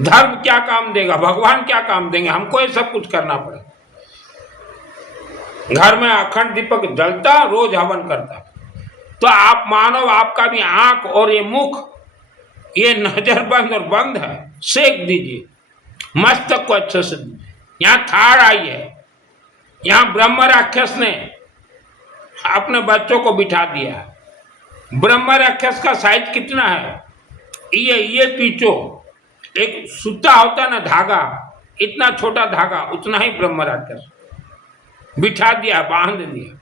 धर्म क्या काम देगा, भगवान क्या काम देंगे, हमको ये सब कुछ करना पड़ेगा। घर में अखंड दीपक जलता, रोज हवन करता। तो आप मानो आपका भी आंख और ये मुख ये नजर बंद और बंद है, सेक दीजिए, मस्तक को अच्छे से दीजिए। यहां थाड़ आई है, यहां ब्रह्म राक्षस ने अपने बच्चों को बिठा दिया। ब्रह्म राक्षस का साइज कितना है, ये पीछो एक सूता होता ना धागा, इतना छोटा धागा, उतना ही ब्रह्म राक्षस बिठा दिया, बांध दिया।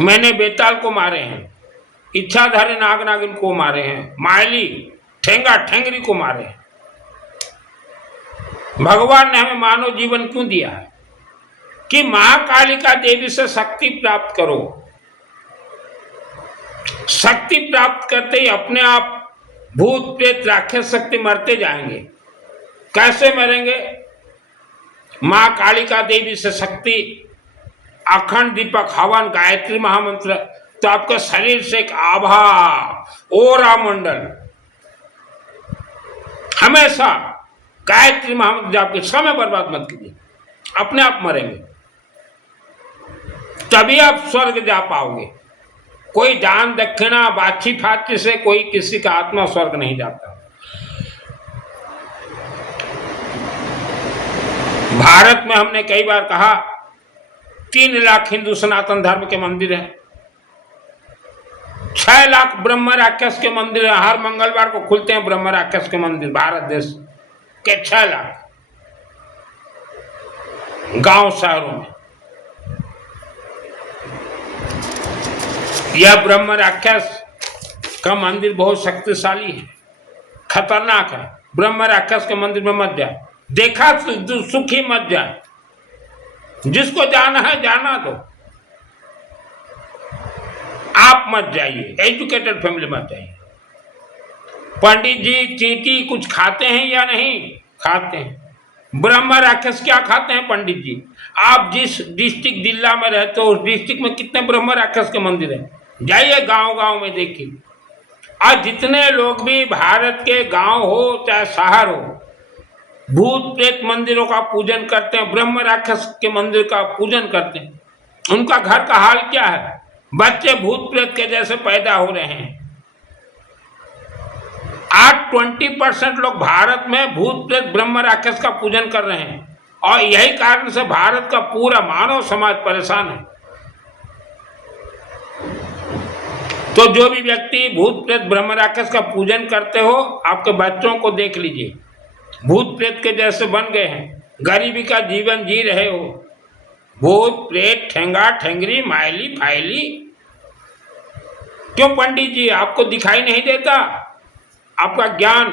मैंने बेताल को मारे हैं, इच्छाधारी नाग नागिन को मारे हैं, मायली ठेंगा ठेंगरी को मारे हैं। भगवान ने हमें मानव जीवन क्यों दिया है कि महाकालिका देवी से शक्ति प्राप्त करो। शक्ति प्राप्त करते ही अपने आप भूत प्रेत राक्षस शक्ति मरते जाएंगे। कैसे मरेंगे? मां कालिका देवी से शक्ति, अखंड दीपक हवन, गायत्री महामंत्र, तो आपके शरीर से एक आभा ओरा मंडल, हमेशा गायत्री महामंत्र जाप के समय बर्बाद मत कीजिए, अपने आप मरेंगे, तभी आप स्वर्ग जा पाओगे। कोई दान दक्षिणा बाछी फाची से कोई किसी का आत्मा स्वर्ग नहीं जाता। भारत में हमने कई बार कहा 3 लाख हिंदू सनातन धर्म के मंदिर हैं, 6 लाख ब्रह्म राक्षस के मंदिर हैं। हर मंगलवार को खुलते हैं ब्रह्म राक्षस के मंदिर, भारत देश के 6 लाख गांव शहरों में। यह ब्रह्म राक्षस का मंदिर बहुत शक्तिशाली है, खतरनाक है। ब्रह्म राक्षस के मंदिर में मत जाए, देखा सुखी मत जाए, जिसको जाना है जाना दो, आप मत जाइए, एजुकेटेड फैमिली मत जाइए। पंडित जी चींटी कुछ खाते हैं या नहीं खाते हैं? ब्रह्म राक्षस क्या खाते हैं पंडित जी? आप जिस डिस्ट्रिक्ट जिला में रहते हो उस डिस्ट्रिक्ट में कितने ब्रह्म राक्षस के मंदिर हैं? जाइए गांव गांव में देखिए। आज जितने लोग भी भारत के गांव हो चाहे शहर हो, भूत प्रेत मंदिरों का पूजन करते हैं, ब्रह्म राक्षस के मंदिर का पूजन करते हैं, उनका घर का हाल क्या है? बच्चे भूत प्रेत के जैसे पैदा हो रहे हैं। आज 20% लोग भारत में भूत प्रेत ब्रह्म राक्षस का पूजन कर रहे हैं, और यही कारण से भारत का पूरा मानव समाज परेशान है। तो जो भी व्यक्ति भूत प्रेत ब्रह्म राक्षस का पूजन करते हो, आपके बच्चों को देख लीजिए, भूत प्रेत के जैसे बन गए हैं, गरीबी का जीवन जी रहे हो। भूत प्रेत ठेंगा ठेंगरी मायली फायली। क्यों पंडित जी, आपको दिखाई नहीं देता? आपका ज्ञान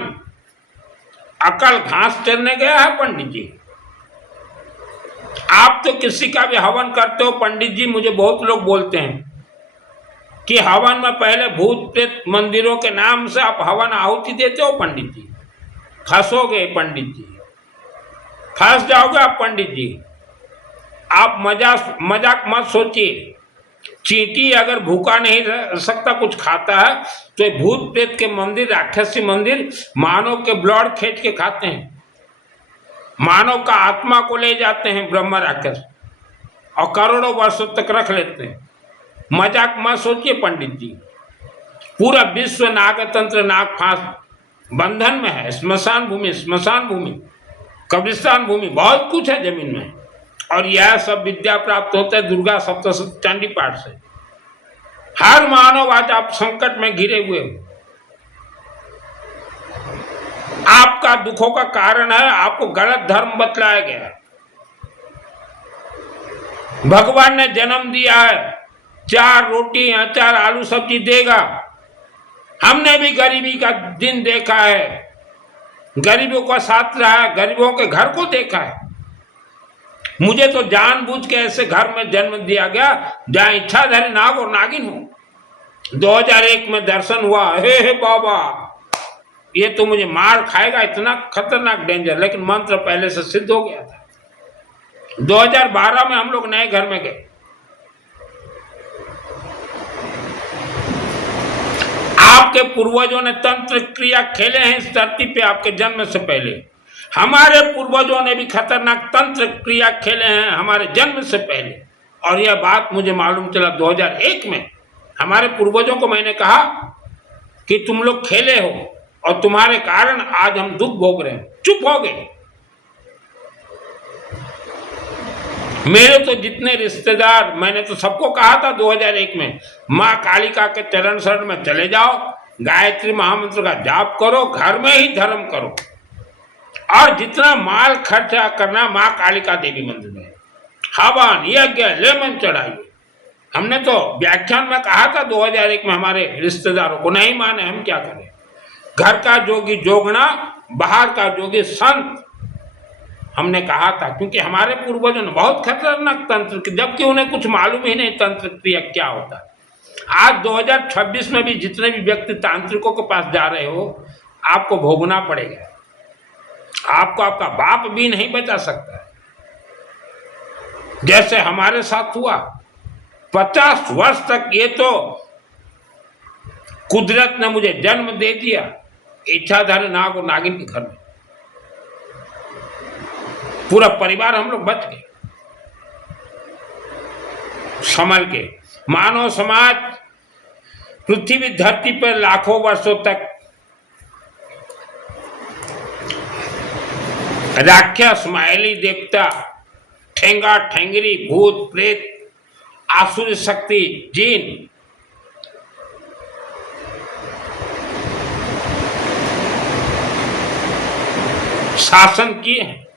अकल घास चरने गया है पंडित जी। आप तो किसी का भी हवन करते हो पंडित जी, मुझे बहुत लोग बोलते हैं कि हवन में पहले भूत प्रेत मंदिरों के नाम से आप हवन आहुति देते हो पंडित जी। फंसोगे पंडित जी, फंस जाओगे आप पंडित जी। आप मजाक मत सोचिए। चींटी अगर भूखा नहीं रह सकता, कुछ खाता है, तो भूत प्रेत के मंदिर, राक्षसी मंदिर मानव के ब्लड खींच के खाते हैं, मानव का आत्मा को ले जाते हैं ब्रह्म राक्षस, और करोड़ों वर्षों तक रख लेते हैं। मजाक मत सोचिए पंडित जी। पूरा विश्व नागतंत्र नाग फांस बंधन में है। स्मशान भूमि, कब्रिस्तान भूमि, बहुत कुछ है जमीन में, और यह सब विद्या प्राप्त होता है दुर्गा सप्तशती चंडी पाठ से। हर मानव आज आप संकट में घिरे हुए हो। आपका दुखों का कारण है आपको गलत धर्म बतलाया गया। भगवान ने जन्म दिया है, 4 रोटी अचार आलू सब्जी देगा। हमने भी गरीबी का दिन देखा है, गरीबों का साथ रहा है, गरीबों के घर को देखा है। मुझे तो जानबूझ के ऐसे घर में जन्म दिया गया जहां इच्छाधारी नाग और नागिन हो। 2001 में दर्शन हुआ, हे बाबा ये तो मुझे मार खाएगा, इतना खतरनाक डेंजर, लेकिन मंत्र पहले से सिद्ध हो गया था। 2012 में हम लोग नए घर में गए। आपके पूर्वजों ने तंत्र क्रिया खेले हैं इस धरती पे आपके जन्म से पहले। हमारे पूर्वजों ने भी खतरनाक तंत्र क्रिया खेले हैं हमारे जन्म से पहले। और यह बात मुझे मालूम चला 2001 में। हमारे पूर्वजों को मैंने कहा कि तुम लोग खेले हो और तुम्हारे कारण आज हम दुख भोग रहे हैं। चुप हो गए। मेरे तो जितने रिश्तेदार, मैंने तो सबको कहा था 2001 में, माँ कालिका के चरण शरण में चले जाओ, गायत्री महामंत्र का जाप करो, घर में ही धर्म करो और जितना माल खर्चा करना माँ कालिका देवी मंदिर में, हवन यज्ञ लेमन चढ़ाइए। हमने तो व्याख्यान में कहा था 2001 में हमारे रिश्तेदारों को, नहीं माने, हम क्या करें। घर का जोगी जोगना, बाहर का जोगी संत, हमने कहा था, क्योंकि हमारे पूर्वजों ने बहुत खतरनाक तंत्र की, जबकि उन्हें कुछ मालूम ही नहीं तंत्र क्रिया क्या होता है। आज 2026 में भी जितने भी व्यक्ति तांत्रिकों के पास जा रहे हो, आपको भोगना पड़ेगा। आपको आपका बाप भी नहीं बचा सकता है। जैसे हमारे साथ हुआ 50 वर्ष तक, ये तो कुदरत ने मुझे जन्म दे दिया इच्छाधारी नाग और नागिन के घर में। पूरा परिवार हम लोग बच गए संभल के। मानव समाज पृथ्वी धरती पर लाखों वर्षों तक राक्षस, मायावी देवता, ठेंगा ठेंगरी, भूत प्रेत, आसुरी शक्ति, जिन, शासन किए हैं।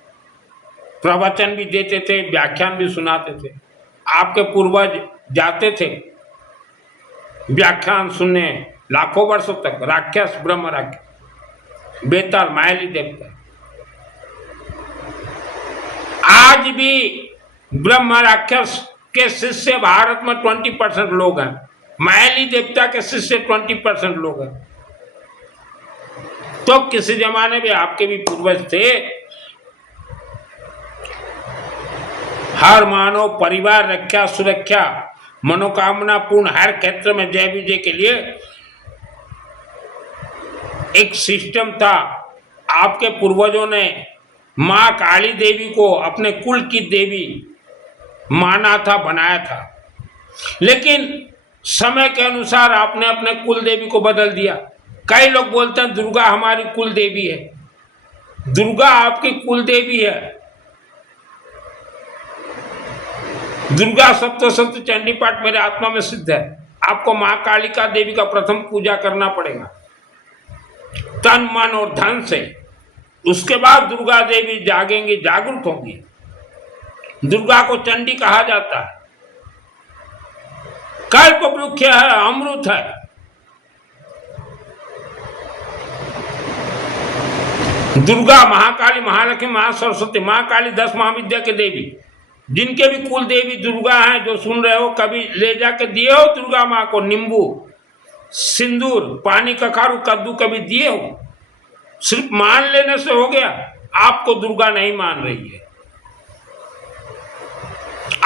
प्रवचन भी देते थे, व्याख्यान भी सुनाते थे। आपके पूर्वज जाते थे व्याख्यान सुनने लाखों वर्षों तक। राक्षस, ब्रह्म राक्षस, बेताल, मायावी देवता। आज भी ब्रह्म राक्षस के शिष्य भारत में 20% लोग हैं, मायावी देवता के शिष्य 20% लोग हैं। तो किसी जमाने में आपके भी पूर्वज थे। हर मानव परिवार रक्षा, सुरक्षा, मनोकामना पूर्ण हर क्षेत्र में जय विजय के लिए एक सिस्टम था। आपके पूर्वजों ने माँ काली देवी को अपने कुल की देवी माना था, बनाया था। लेकिन समय के अनुसार आपने अपने कुल देवी को बदल दिया। कई लोग बोलते हैं दुर्गा हमारी कुल देवी है। दुर्गा आपकी कुल देवी है। दुर्गा सप्तशती चंडी पाठ मेरे आत्मा में सिद्ध है। आपको माँ कालिका देवी का प्रथम पूजा करना पड़ेगा तन मन और धन से। उसके बाद दुर्गा देवी जागेंगी, जागरूक होंगी। दुर्गा को चंडी कहा जाता है। कल्प वृक्ष है, अमृत है। दुर्गा, महाकाली, महालक्ष्मी, महासरस्वती, माँ काली 10 महाविद्या के देवी। जिनके भी कुल देवी दुर्गा हैं, जो सुन रहे हो, कभी ले जाके दिए हो दुर्गा माँ को नींबू, सिंदूर, पानी, कखारू, कद्दू कभी दिए हो? सिर्फ मान लेने से हो गया? आपको दुर्गा नहीं मान रही है।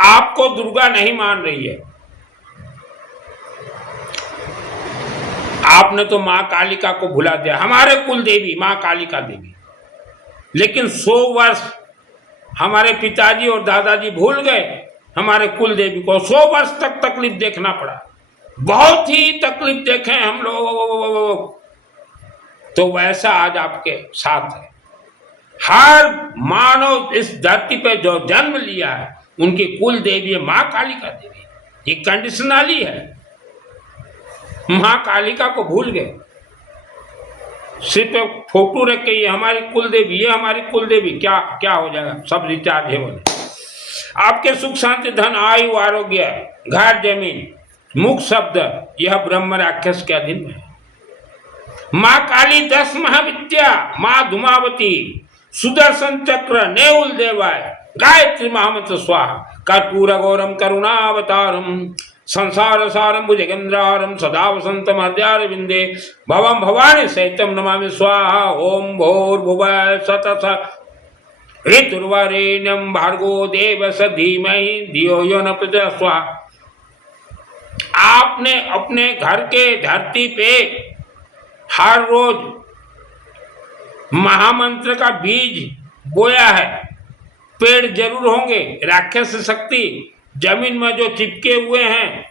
आपको दुर्गा नहीं मान रही है। आपने तो माँ कालिका को भुला दिया, हमारे कुल देवी माँ कालिका देवी। लेकिन 100 वर्ष हमारे पिताजी और दादाजी भूल गए हमारे कुल देवी को। 100 वर्ष तक तकलीफ देखना पड़ा। बहुत ही तकलीफ देखे हम लोग। तो वैसा आज आपके साथ है। हर मानव इस धरती पे जो जन्म लिया है उनकी कुल देवी है माँ कालिका देवी। ये कंडीशनली है। माँ कालिका को भूल गए। सिर्फ एक फोटो रख के ये हमारी कुल देवी, ये हमारी कुल देवी, क्या क्या हो जाएगा? सब रिचार्ज है बोले। आपके सुख शांति धन आयु आरोग्य घर जमीन मुख शब्द यह ब्रह्म राक्षस के अधीन है। माँ काली 10 महाविद्या, माँ धूमावती, सुदर्शन चक्र, नेउल देवाय, गायत्री महामंत्र स्वाहा, कर्पूर गौरम करुणावतारम, संसार सारम भुजगेंद्रारम, सदा वसंतम हृदयारविंदे, भवम भवानी सहितम नमामि स्वाहा। ओम भूर्भुवः स्वः ऋतुर्वरेण्यं भर्गो देवस्य धीमहि धियो यो न प्रचोदयात् स्वाहा। आपने अपने घर के धरती पे हर रोज महामंत्र का बीज बोया है। पेड़ जरूर होंगे, राक्षस शक्ति जमीन में जो चिपके हुए हैं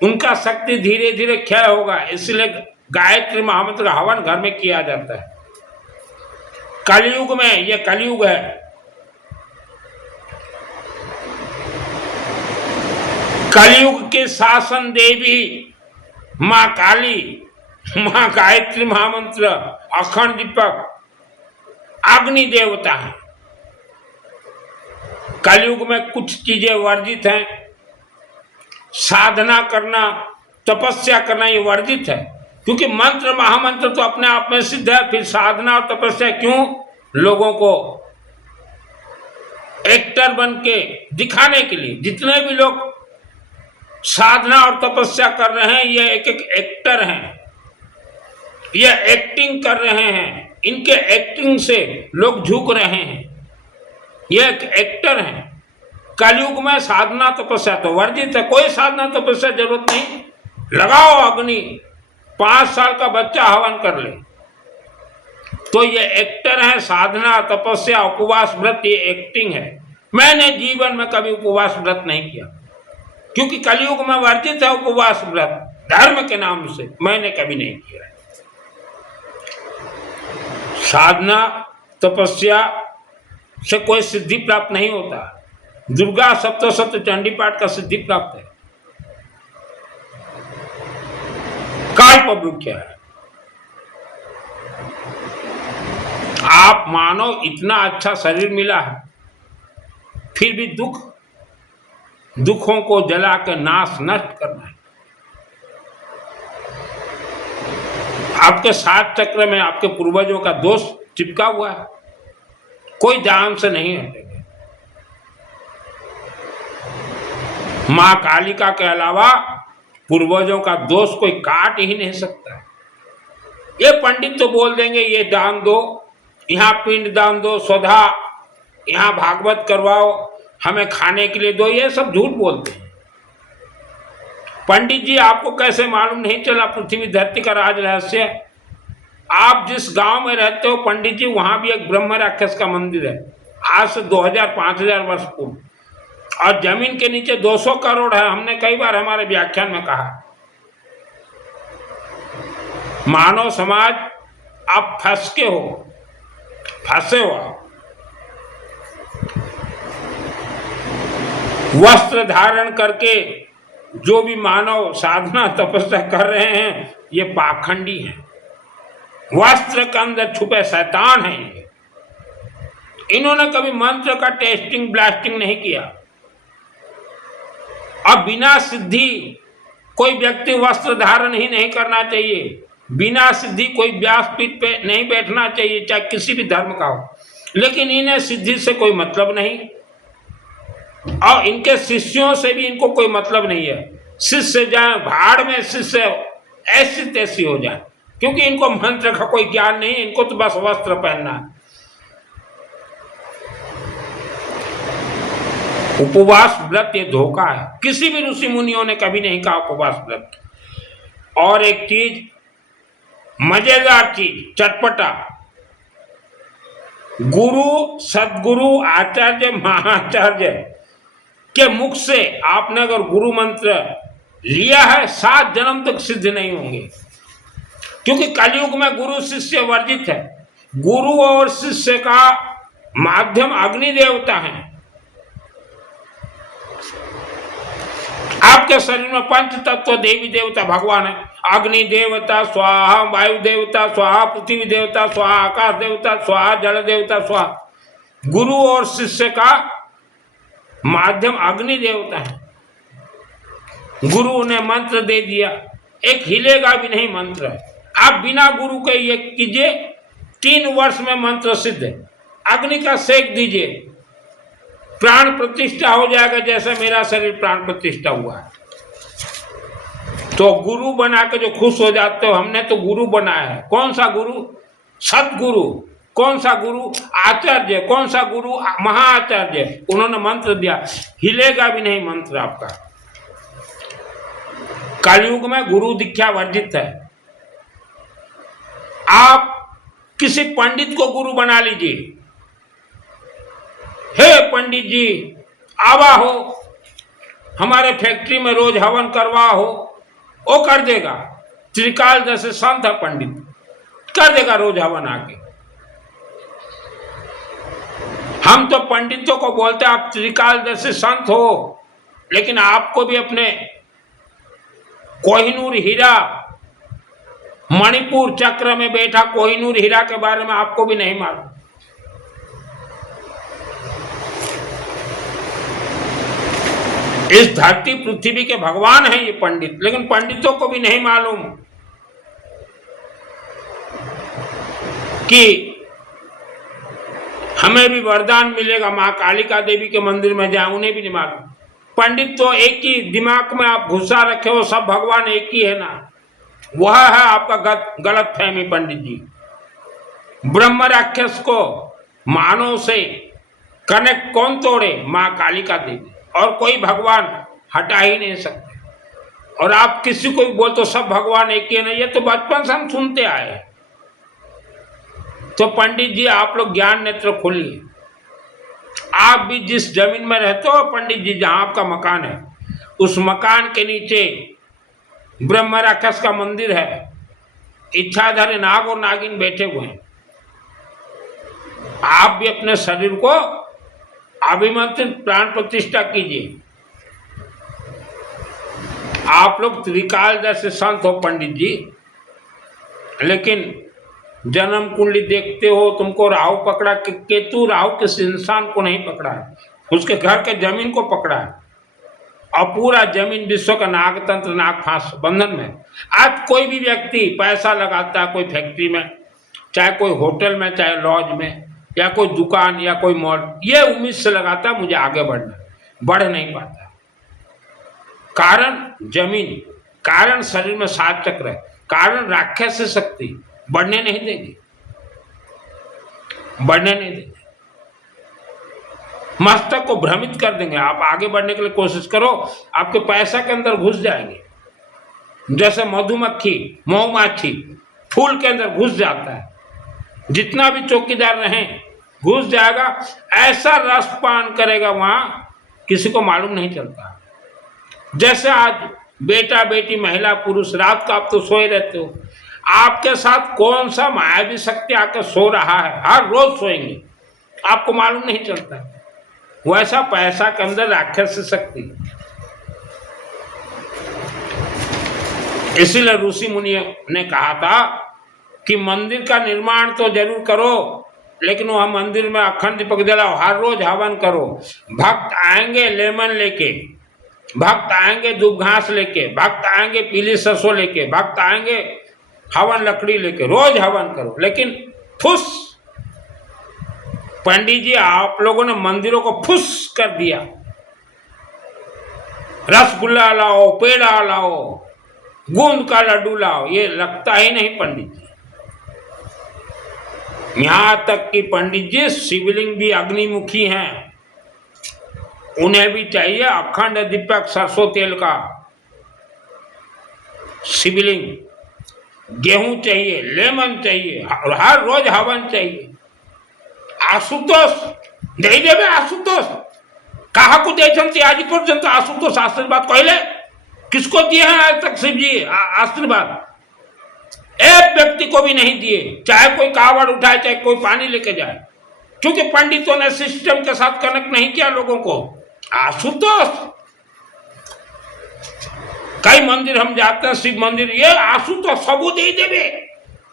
उनका शक्ति धीरे धीरे क्षय होगा, इसलिए गायत्री महामंत्र का हवन घर में किया जाता है। कलयुग में, यह कलयुग है, कलयुग के शासन देवी माँ काली, माँ गायत्री महामंत्र, अखंड दीपक, अग्नि देवता है। कलयुग में कुछ चीजें वर्जित हैं, साधना करना, तपस्या करना ये वर्जित है, क्योंकि मंत्र महामंत्र तो अपने आप में सिद्ध है, फिर साधना और तपस्या क्यों? लोगों को एक्टर बन के दिखाने के लिए। जितने भी लोग साधना और तपस्या कर रहे हैं ये एक एक एक्टर हैं, ये एक्टिंग कर रहे हैं, इनके एक्टिंग से लोग झुक रहे हैं, ये एक एक्टर हैं। कलयुग में साधना तपस्या तो वर्जित है, कोई साधना तपस्या जरूरत नहीं। लगाओ अग्नि, 5 साल का बच्चा हवन कर ले, तो ये एक्टर है। साधना तपस्या उपवास व्रत ये एक्टिंग है। मैंने जीवन में कभी उपवास व्रत नहीं किया, क्योंकि कलयुग में वर्जित है उपवास व्रत, धर्म के नाम से मैंने कभी नहीं किया। साधना तपस्या से कोई सिद्धि प्राप्त नहीं होता। दुर्गा सप्तशती चंडी पाठ का सिद्धि प्राप्त है, कल्प वृक्ष है। आप मानो इतना अच्छा शरीर मिला है, फिर भी दुखों को जला कर नाश नष्ट करना है। आपके 7 चक्र में आपके पूर्वजों का दोष चिपका हुआ है, कोई जान से नहीं हटेगा। मां कालिका के अलावा पूर्वजों का दोष कोई काट ही नहीं सकता। ये पंडित तो बोल देंगे ये दान दो, यहाँ पिंड दान दो, स्वधा यहाँ भागवत करवाओ, हमें खाने के लिए दो, ये सब झूठ बोलते हैं। पंडित जी आपको कैसे मालूम नहीं चला पृथ्वी धरती का राज रहस्य? आप जिस गांव में रहते हो पंडित जी, वहां भी एक ब्रह्म राक्षस का मंदिर है, आज से 2000-5000 वर्ष पूर्व, और जमीन के नीचे 200 करोड़ है। हमने कई बार हमारे व्याख्यान में कहा, मानव समाज आप फंसे हो। वस्त्र धारण करके जो भी मानव साधना तपस्या कर रहे हैं ये पाखंडी हैं। वस्त्र के अंदर छुपे शैतान हैं ये। इन्होंने कभी मंत्र का टेस्टिंग ब्लास्टिंग नहीं किया, और बिना सिद्धि कोई व्यक्ति वस्त्र धारण ही नहीं करना चाहिए। बिना सिद्धि कोई व्यासपीठ पे नहीं बैठना चाहिए, चाहे किसी भी धर्म का हो। लेकिन इन्हें सिद्धि से कोई मतलब नहीं, और इनके शिष्यों से भी इनको कोई मतलब नहीं है। शिष्य जाए भाड़ में, शिष्य ऐसी तैसी हो जाए, क्योंकि इनको मंत्र का कोई ज्ञान नहीं है, इनको तो बस वस्त्र पहनना है। उपवास व्रत ये धोखा है, किसी भी ऋषि मुनियों ने कभी नहीं कहा उपवास व्रत। और एक चीज मजेदार चीज, चटपटा, गुरु सदगुरु आचार्य महाचार्य के मुख से आपने अगर गुरु मंत्र लिया है 7 जन्म तक सिद्ध नहीं होंगे, क्योंकि कलयुग में गुरु शिष्य वर्जित है। गुरु और शिष्य का माध्यम अग्नि देवता है। आपके शरीर में 5 तत्व देवी देवता भगवान है। अग्नि देवता स्वाहा, वायु देवता स्वाहा, पृथ्वी देवता स्वाहा, आकाश देवता स्वाहा, जल देवता स्वाहा। गुरु और शिष्य का माध्यम अग्नि देवता है। गुरु ने मंत्र दे दिया, एक हिलेगा भी नहीं मंत्र, आप बिना गुरु के ये कीजिए, 3 वर्ष में मंत्र सिद्ध है। अग्नि का सेक दीजिए, प्राण प्रतिष्ठा हो जाएगा, जैसे मेरा शरीर प्राण प्रतिष्ठा हुआ है। तो गुरु बना के जो खुश हो जाते हो, हमने तो गुरु बनाया है। कौन सा गुरु? सतगुरु। कौन सा गुरु? आचार्य। कौन सा गुरु? महाआचार्य। उन्होंने मंत्र दिया, हिलेगा भी नहीं मंत्र आपका। कलयुग में गुरु दीक्षा वर्जित है। आप किसी पंडित को गुरु बना लीजिए, हे पंडित जी आवा हो, हमारे फैक्ट्री में रोज हवन करवा हो, वो कर देगा। त्रिकाल जैसे संत है पंडित, कर देगा रोज हवन आके। हम तो पंडितों को बोलते हैं आप त्रिकाल जैसे संत हो, लेकिन आपको भी अपने कोहिनूर हीरा, मणिपुर चक्र में बैठा कोहिनूर हीरा के बारे में आपको भी नहीं मालूम। इस धरती पृथ्वी के भगवान हैं ये पंडित, लेकिन पंडितों को भी नहीं मालूम कि हमें भी वरदान मिलेगा मां कालिका देवी के मंदिर में जाए, उन्हें भी नहीं मालूम। पंडित तो एक ही दिमाग में आप घुसा रखे हो, सब भगवान एक ही है ना, वह है आपका गलत फहमी। पंडित जी ब्रह्म राक्षस को मानव से कनेक्ट कौन तोड़े? मां कालिका देवी, और कोई भगवान हटा ही नहीं सकते। और आप किसी को भी बोल तो सब भगवान एक ही है ना, ये तो बचपन से हम सुनते आए हैं। तो पंडित जी आप लोग ज्ञान नेत्र खोलिए। आप भी जिस जमीन में रहते हो पंडित जी, जहां आपका मकान है, उस मकान के नीचे ब्रह्म राक्षस का मंदिर है, इच्छाधारी नाग और नागिन बैठे हुए हैं। आप भी अपने शरीर को अभिमंत्रित प्राण प्रतिष्ठा कीजिए। आप लोग त्रिकाल जैसे संत हो पंडित जी, लेकिन जन्म कुंडली देखते हो, तुमको राहु पकड़ा, केतु राहु किस इंसान को नहीं पकड़ा है, उसके घर के जमीन को पकड़ा है, और पूरा जमीन विश्व का नागतंत्र नाग फांस बंधन में। आज कोई भी व्यक्ति पैसा लगाता है कोई फैक्ट्री में, चाहे कोई होटल में, चाहे लॉज में, या कोई दुकान या कोई मॉल, ये उम्मीद से लगाता है मुझे आगे बढ़ना, बढ़ नहीं पाता। कारण जमीन, कारण शरीर में 7 चक्र है, कारण राक्षस शक्ति बढ़ने नहीं देगी, बढ़ने नहीं देगी। मस्तक को भ्रमित कर देंगे। आप आगे बढ़ने के लिए कोशिश करो, आपके पैसा के अंदर घुस जाएंगे, जैसे मधुमक्खी मधुमाछी फूल के अंदर घुस जाता है। जितना भी चौकीदार रहे घुस जाएगा, ऐसा रस पान करेगा वहां किसी को मालूम नहीं चलता। जैसे आज बेटा बेटी महिला पुरुष, रात को आप तो सोए रहते हो, आपके साथ कौन सा मायावी शक्ति आकर सो रहा है, हर रोज सोएंगे, आपको मालूम नहीं चलता। वैसा पैसा के अंदर राक्षस शक्ति। इसीलिए ऋषि मुनि ने कहा था कि मंदिर का निर्माण तो जरूर करो, लेकिन वह मंदिर में अखंड दीपक जलाओ, हर रोज हवन करो। भक्त आएंगे लेमन लेके, भक्त आएंगे दूब घास लेके, भक्त आएंगे पीली सरसों लेके, भक्त आएंगे हवन लकड़ी लेके, रोज हवन करो। लेकिन फुस पंडित जी आप लोगों ने मंदिरों को फुस कर दिया। रसगुल्ला लाओ, पेड़ा लाओ, गूंद का लड्डू लाओ, ये लगता ही नहीं पंडित जी। यहां तक कि पंडित जी शिवलिंग भी अग्निमुखी हैं, उन्हें भी चाहिए अखंड दीपक सरसों तेल का शिवलिंग, गेहूं चाहिए, लेमन चाहिए, और हर रोज हवन चाहिए। आशुतोष दे देवे, आशुतोष कहा को देते आज पर्यंत आशुतोष आशीर्वाद कहले किसको दिए हैं आज तक शिव जी आशीर्वाद? एक व्यक्ति को भी नहीं दिए, चाहे कोई कावड़ उठाए, चाहे कोई पानी लेके जाए, क्योंकि पंडितों ने सिस्टम के साथ कनेक्ट नहीं किया लोगों को। आशुतोष कई मंदिर हम जाते हैं, शिव मंदिर, ये आशुतोष सबू दे देवे,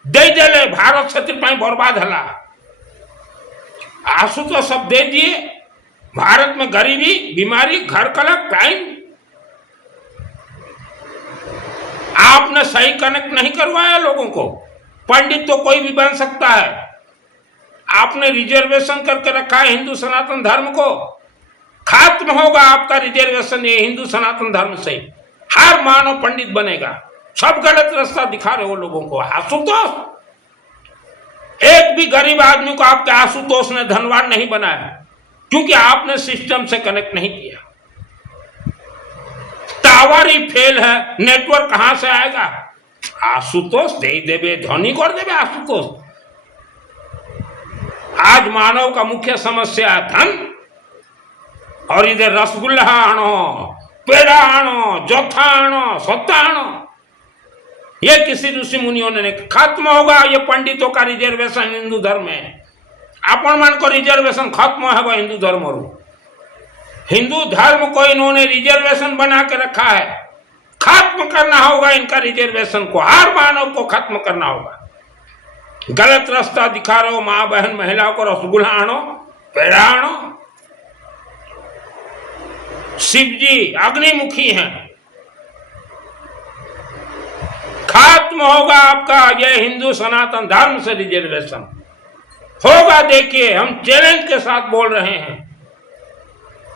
दे देले भारत क्षेत्र में बर्बाद हला। आशुतोष सब दे दिए, भारत में गरीबी, बीमारी, घर कलक, क्राइम। आपने सही कनेक्ट नहीं करवाया लोगों को। पंडित तो कोई भी बन सकता है, आपने रिजर्वेशन करके रखा है हिंदू सनातन धर्म को। खत्म होगा आपका रिजर्वेशन ये हिंदू सनातन धर्म से। हर मानव पंडित बनेगा। सब गलत रास्ता दिखा रहे हो लोगों को। आशुतोष, एक भी गरीब आदमी को आपके आशुतोष ने धनवान नहीं बनाया, क्योंकि आपने सिस्टम से कनेक्ट नहीं किया। टावर ही फेल है, नेटवर्क कहां से आएगा? आशुतोष दे देवे, धनी कर देवे आशुतोष। आज मानव का मुख्य समस्या है धन, और इधर रसगुल्ला आनो, पेड़ा आनो, जोथा आनो, सत्ता आनो। ये किसी ऋषि मुनियों ने नहीं। खत्म होगा ये पंडितों का रिजर्वेशन हिंदू धर्म में। अपन मन को रिजर्वेशन खत्म होगा हिंदू धर्म। और हिंदू धर्म को इन्होंने रिजर्वेशन बना के रखा है। खत्म करना होगा इनका रिजर्वेशन को। हर मानव को खत्म करना होगा। गलत रास्ता दिखा रहे हो मां बहन महिलाओं को। रसगुल्ला आनो, पेड़ा आनो। शिव जी अग्निमुखी हैं। खत्म होगा आपका यह हिंदू सनातन धर्म से रिजर्वेशन होगा। देखिए, हम चैलेंज के साथ बोल रहे हैं।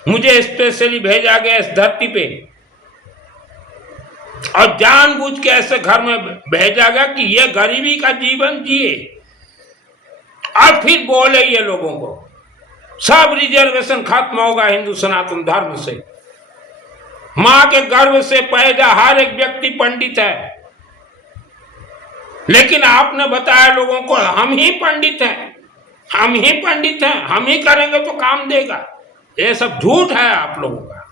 मुझे स्पेशली भेजा गया इस धरती पे, और जानबूझ के ऐसे घर में भेजा गया कि ये गरीबी का जीवन जिए, और फिर बोले ये लोगों को सब रिजर्वेशन खत्म होगा हिंदू सनातन धर्म से। मां के गर्भ से पैदा हर एक व्यक्ति पंडित है, लेकिन आपने बताया लोगों को हम ही पंडित हैं, हम ही पंडित हैं, हम ही करेंगे तो काम देगा। ये सब झूठ है आप लोगों का।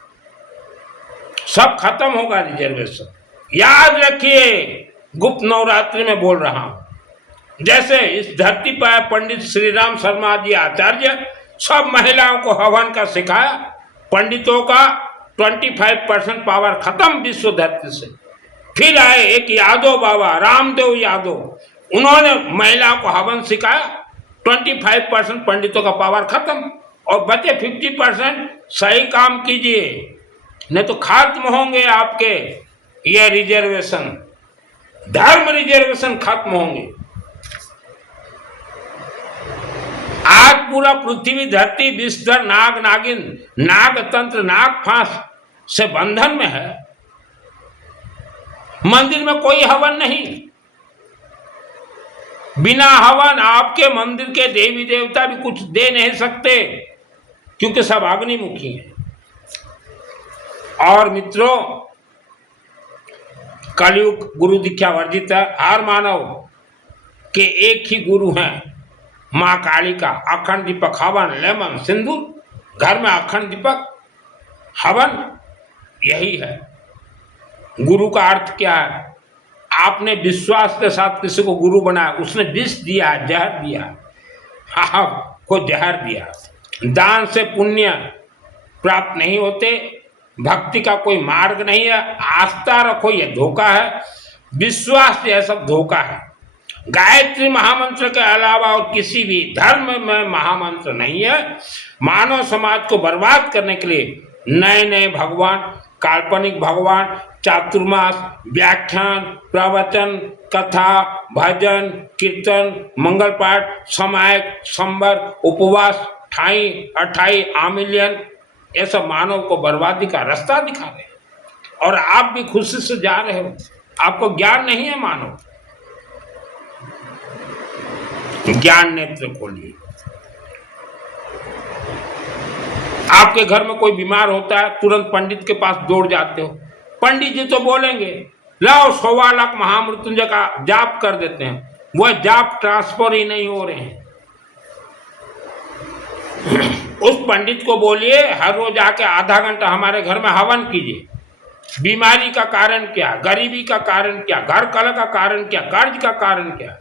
सब खत्म होगा रिजर्वेशन। याद रखिए, गुप्त नवरात्रि में बोल रहा हूं। जैसे इस धरती पर पंडित श्री राम शर्मा जी आचार्य सब महिलाओं को हवन का सिखाया। पंडितों का 25% पावर खत्म विश्व धरती से। फिर आए एक यादव बाबा, रामदेव यादव, उन्होंने महिलाओं को हवन सिखाया। 25% पंडितों का पावर खत्म, और बचे 50% सही काम कीजिए, नहीं तो खत्म होंगे आपके ये रिजर्वेशन। धर्म रिजर्वेशन खत्म होंगे। आज पूरा पृथ्वी धरती विषधर नाग नागिन नाग तंत्र नाग फांस से बंधन में है। मंदिर में कोई हवन नहीं। बिना हवन आपके मंदिर के देवी देवता भी कुछ दे नहीं सकते, क्योंकि सब अग्निमुखी हैं। और मित्रों, कलयुग गुरु दीक्षा वर्जित है। हर मानव के एक ही गुरु हैं, मां काली का। अखंड दीपक हवन लेमन सिंदूर। घर में अखंड दीपक हवन यही है। गुरु का अर्थ क्या है? आपने विश्वास के साथ किसी को गुरु बनाया, उसने विष दिया, जहर दिया, को जहर दिया। दान से पुण्य प्राप्त नहीं होते। भक्ति का कोई मार्ग नहीं है। आस्था रखो, यह धोखा है। विश्वास यह सब धोखा है। गायत्री महामंत्र के अलावा और किसी भी धर्म में महामंत्र नहीं है। मानव समाज को बर्बाद करने के लिए नए नए भगवान, काल्पनिक भगवान, चातुर्मास, व्याख्यान, प्रवचन, कथा, भजन, कीर्तन, मंगल पाठ, समायक, संबर, उपवास, ठाई अठाई आमिलियन, ये सब मानव को बर्बादी का रास्ता दिखा रहे हैं। और आप भी खुशी से जा रहे हो। आपको ज्ञान नहीं है। मानव ज्ञान नेत्र खोलिए। आपके घर में कोई बीमार होता है, तुरंत पंडित के पास दौड़ जाते हो। पंडित जी तो बोलेंगे लाओ 1.25 लाख महामृत्युंजय का जाप कर देते हैं। वह जाप ट्रांसफर ही नहीं हो रहे हैं। उस पंडित को बोलिए हर रोज आके आधा घंटा हमारे घर में हवन कीजिए। बीमारी का कारण क्या, गरीबी का कारण क्या, घर कलह का कारण क्या, कर्ज का कारण क्या,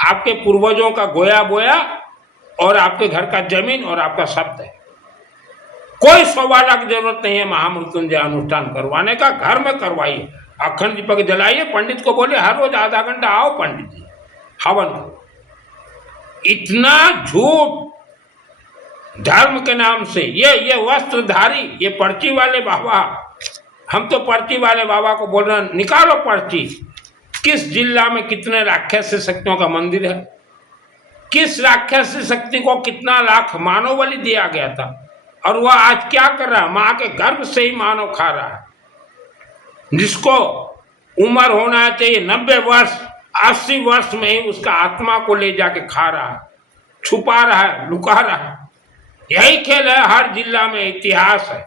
आपके पूर्वजों का गोया बोया और आपके घर का जमीन और आपका शब्द है। कोई 1.25 लाख जरूरत नहीं है महामृत्युंजय अनुष्ठान करवाने का। घर में करवाइए, अखंड दीपक जलाइए। पंडित को बोले हर रोज आधा घंटा आओ पंडित जी हवन करो। इतना झूठ धर्म के नाम से। ये वस्त्रधारी, ये पर्ची वाले बाबा, हम तो पर्ची वाले बाबा को बोल रहे हैं निकालो पर्ची। किस जिला में कितने राक्षस शक्तियों का मंदिर है, किस राक्षस शक्ति को कितना लाख मानव बलि दिया गया था, और वह आज क्या कर रहा है, मां के गर्भ से ही मानव खा रहा है। जिसको उम्र होना चाहिए 90 वर्ष, 80 वर्ष में ही उसका आत्मा को ले जाके खा रहा है, छुपा रहा है, लुका रहा है। यही खेल है, हर जिला में इतिहास है।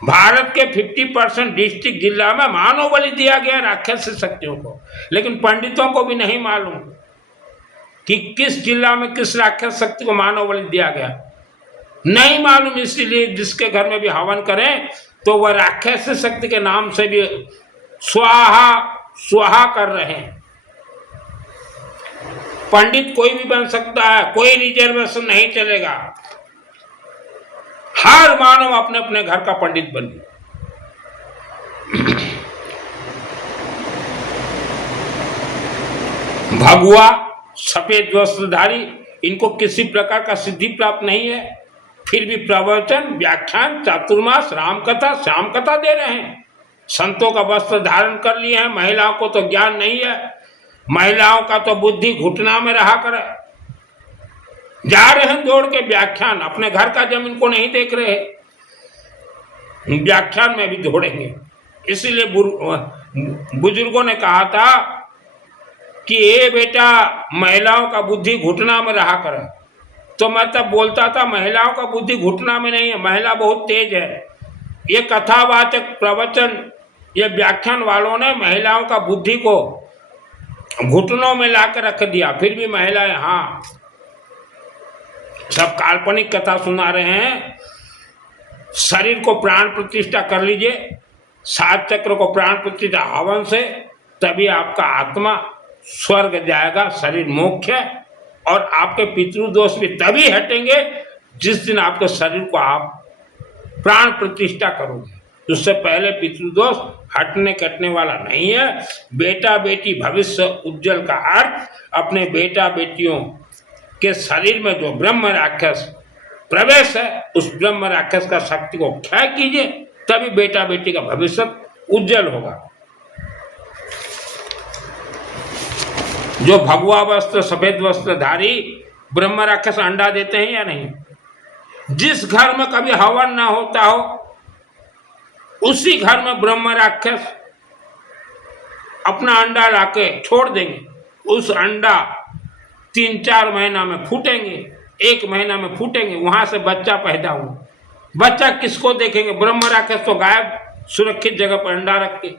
भारत के 50% डिस्ट्रिक्ट जिला में मानव बलि दिया गया राक्षस शक्तियों को, लेकिन पंडितों को भी नहीं मालूम कि किस जिला में किस राक्षस शक्ति को मानव बलि दिया गया, नहीं मालूम। इसीलिए जिसके घर में भी हवन करें तो वह राक्षस शक्ति के नाम से भी स्वाहा स्वाहा कर रहे हैं। पंडित कोई भी बन सकता है, कोई रिजर्वेशन नहीं चलेगा। हर मानव अपने अपने घर का पंडित बने। भगवा सफेद वस्त्रधारी, इनको किसी प्रकार का सिद्धि प्राप्त नहीं है, फिर भी प्रवचन, व्याख्यान, चातुर्मास, रामकथा, श्याम कथा दे रहे हैं। संतों का वस्त्र धारण कर लिए हैं। महिलाओं को तो ज्ञान नहीं है, महिलाओं का तो बुद्धि घुटना में रहा करे। जा रहे हैं दौड़ के व्याख्यान, अपने घर का जमीन को नहीं देख रहे, व्याख्यान में भी दौड़ेंगे। इसीलिए बुजुर्गों ने कहा था कि ये बेटा महिलाओं का बुद्धि घुटना में रहा करे। तो मैं तब बोलता था महिलाओं का बुद्धि घुटना में नहीं है, महिला बहुत तेज है। ये कथावाचक, प्रवचन, ये व्याख्यान वालों ने महिलाओं का बुद्धि को घुटनों में लाकर रख दिया। फिर भी महिलाएं हाँ सब काल्पनिक कथा सुना रहे हैं। शरीर को प्राण प्रतिष्ठा कर लीजिए, 7 चक्र को प्राण प्रतिष्ठा हवन से, तभी आपका आत्मा स्वर्ग जाएगा, शरीर मोक्ष है। और आपके पितृदोष भी तभी हटेंगे जिस दिन आपके शरीर को आप प्राण प्रतिष्ठा करोगे। उससे पहले पितृदोष हटने कटने वाला नहीं है। बेटा बेटी भविष्य उज्जवल का अर्थ अपने बेटा बेटियों के शरीर में जो ब्रह्म राक्षस प्रवेश है, उस ब्रह्म राक्षस का शक्ति को क्षय कीजिए, तभी बेटा बेटी का भविष्य उज्जवल होगा। जो भगवा वस्त्र, सफेद वस्त्रधारी ब्रह्म राक्षस अंडा देते हैं या नहीं? जिस घर में कभी हवन ना होता हो, उसी घर में ब्रह्म राक्षस अपना अंडा लाके छोड़ देंगे। उस अंडा 3-4 महीना में फूटेंगे, 1 महीना में फूटेंगे, वहां से बच्चा पैदा हुआ। बच्चा किसको देखेंगे? ब्रह्म राक्षस तो गायब, सुरक्षित जगह पर अंडा रख के।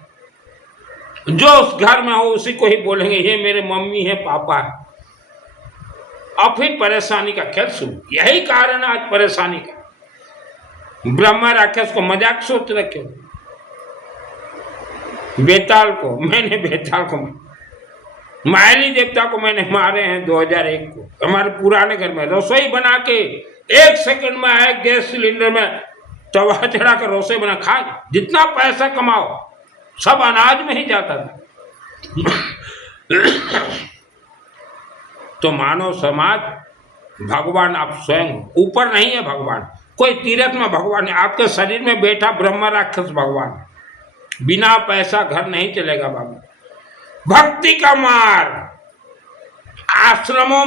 जो उस घर में हो उसी को ही बोलेंगे ये मेरे मम्मी है, पापा है, और फिर परेशानी का खेल शुरू। यही कारण है आज परेशानी का। ब्रह्मा राक्षस को मजाक सोच रखे हो। बेताल को, मैंने बेताल को, मायली देवता को मैंने मारे हैं 2001 को। हमारे पुराने घर में रसोई बना के 1 सेकंड में आए गैस सिलेंडर में तवा चढ़ा कर रसोई बना खाए। जितना पैसा कमाओ सब अनाज में ही जाता था। तो मानव समाज, भगवान आप स्वयं ऊपर नहीं है। भगवान कोई तीर्थ में भगवान है, आपके शरीर में बैठा ब्रह्म राक्षस भगवान। बिना पैसा घर नहीं चलेगा बाबू। भक्ति का मार्ग, आश्रमों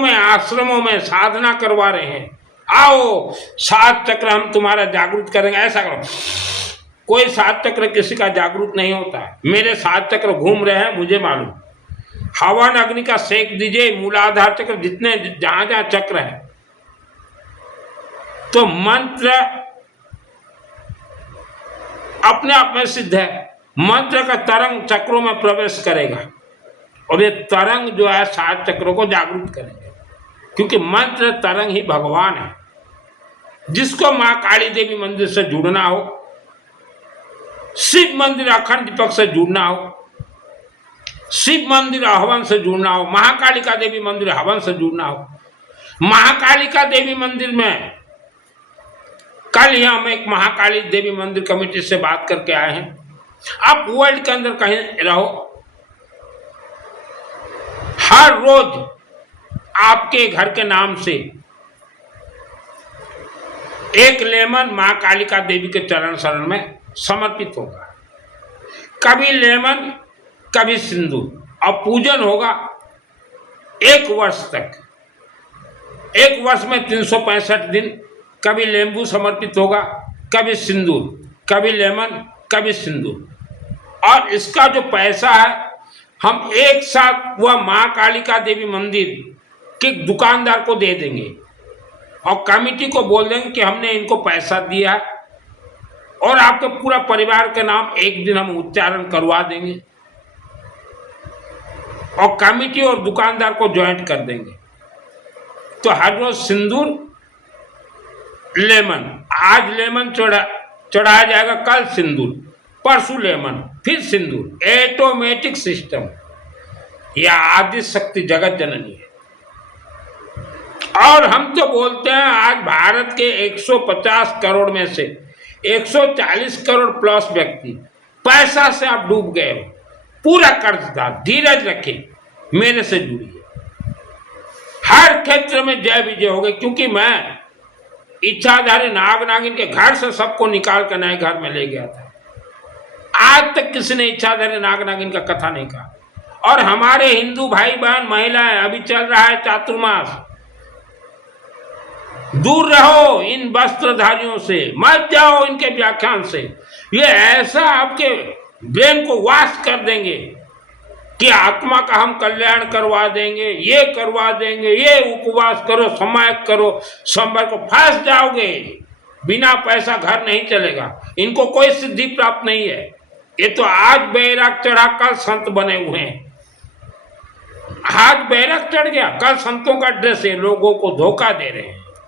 में साधना करवा रहे हैं। आओ 7 चक्र हम तुम्हारा जागरूक करेंगे, ऐसा करो। कोई 7 चक्र किसी का जागरूक नहीं होता है। मेरे 7 चक्र घूम रहे हैं, मुझे मालूम। हवन अग्नि का सेक दीजिए, मूलाधार चक्र, जितने जहां जहां चक्र है, तो मंत्र अपने आप में सिद्ध है। मंत्र का तरंग चक्रों में प्रवेश करेगा और ये तरंग जो है 7 चक्रों को जागरूक करेंगे, क्योंकि मंत्र तरंग ही भगवान है। जिसको मां काली देवी मंदिर से जुड़ना हो, शिव मंदिर अखंड दीपक से जुड़ना हो, शिव मंदिर हवन से जुड़ना हो, महाकालिका देवी मंदिर हवन से जुड़ना हो। महाकालिका देवी मंदिर में कल ही हम एक महाकाली देवी मंदिर कमेटी से बात करके आए हैं। आप वर्ल्ड के अंदर कहीं रहो, हर रोज आपके घर के नाम से एक लेमन मां कालिका देवी के चरण शरण में समर्पित होगा। कभी लेमन, कभी सिंदूर, और पूजन होगा 1 वर्ष तक। 1 वर्ष में 365 दिन, कभी लेम्बू समर्पित होगा, कभी सिंदूर, कभी लेमन, कभी सिंदूर। और इसका जो पैसा है हम एक साथ वह माँ कालिका देवी मंदिर के दुकानदार को दे देंगे और कमेटी को बोल देंगे कि हमने इनको पैसा दिया है और आपके पूरा परिवार के नाम एक दिन हम उच्चारण करवा देंगे और कमेटी और दुकानदार को ज्वाइंट कर देंगे। तो हर रोज सिंदूर, लेमन, आज लेमन चढ़ाया जाएगा, कल सिंदूर, परसों लेमन, फिर सिंदूर। Automatic system. यह आदि शक्ति जगत जननी है। और हम तो बोलते हैं आज भारत के 150 करोड़ में से 140 करोड़ प्लस व्यक्ति पैसा से आप डूब गए हो, पूरा कर्जदार। धीरज रखें, मेरे से जुड़िए, हर क्षेत्र में जय विजय हो गई। क्योंकि मैं इच्छाधारी नाग नागिन के घर से सबको निकाल कर नए घर में ले गया था। आज तक किसी ने इच्छाधारी नाग नागिन का कथा नहीं कहा। और हमारे हिंदू भाई बहन महिलाएं, अभी चल रहा है चातुर्मास, दूर रहो इन वस्त्रधारियों से, मत जाओ इनके व्याख्यान से। ये ऐसा आपके ब्रेन को वाश कर देंगे कि आत्मा का हम कल्याण करवा देंगे, ये करवा देंगे, ये उपवास करो, समायक करो, सोमवार को फंस जाओगे। बिना पैसा घर नहीं चलेगा। इनको कोई सिद्धि प्राप्त नहीं है। ये तो आज बैराग चढ़ा, कल संत बने हुए हैं। आज बैराग चढ़ गया, कल संतों का ड्रेस है, लोगों को धोखा दे रहे हैं।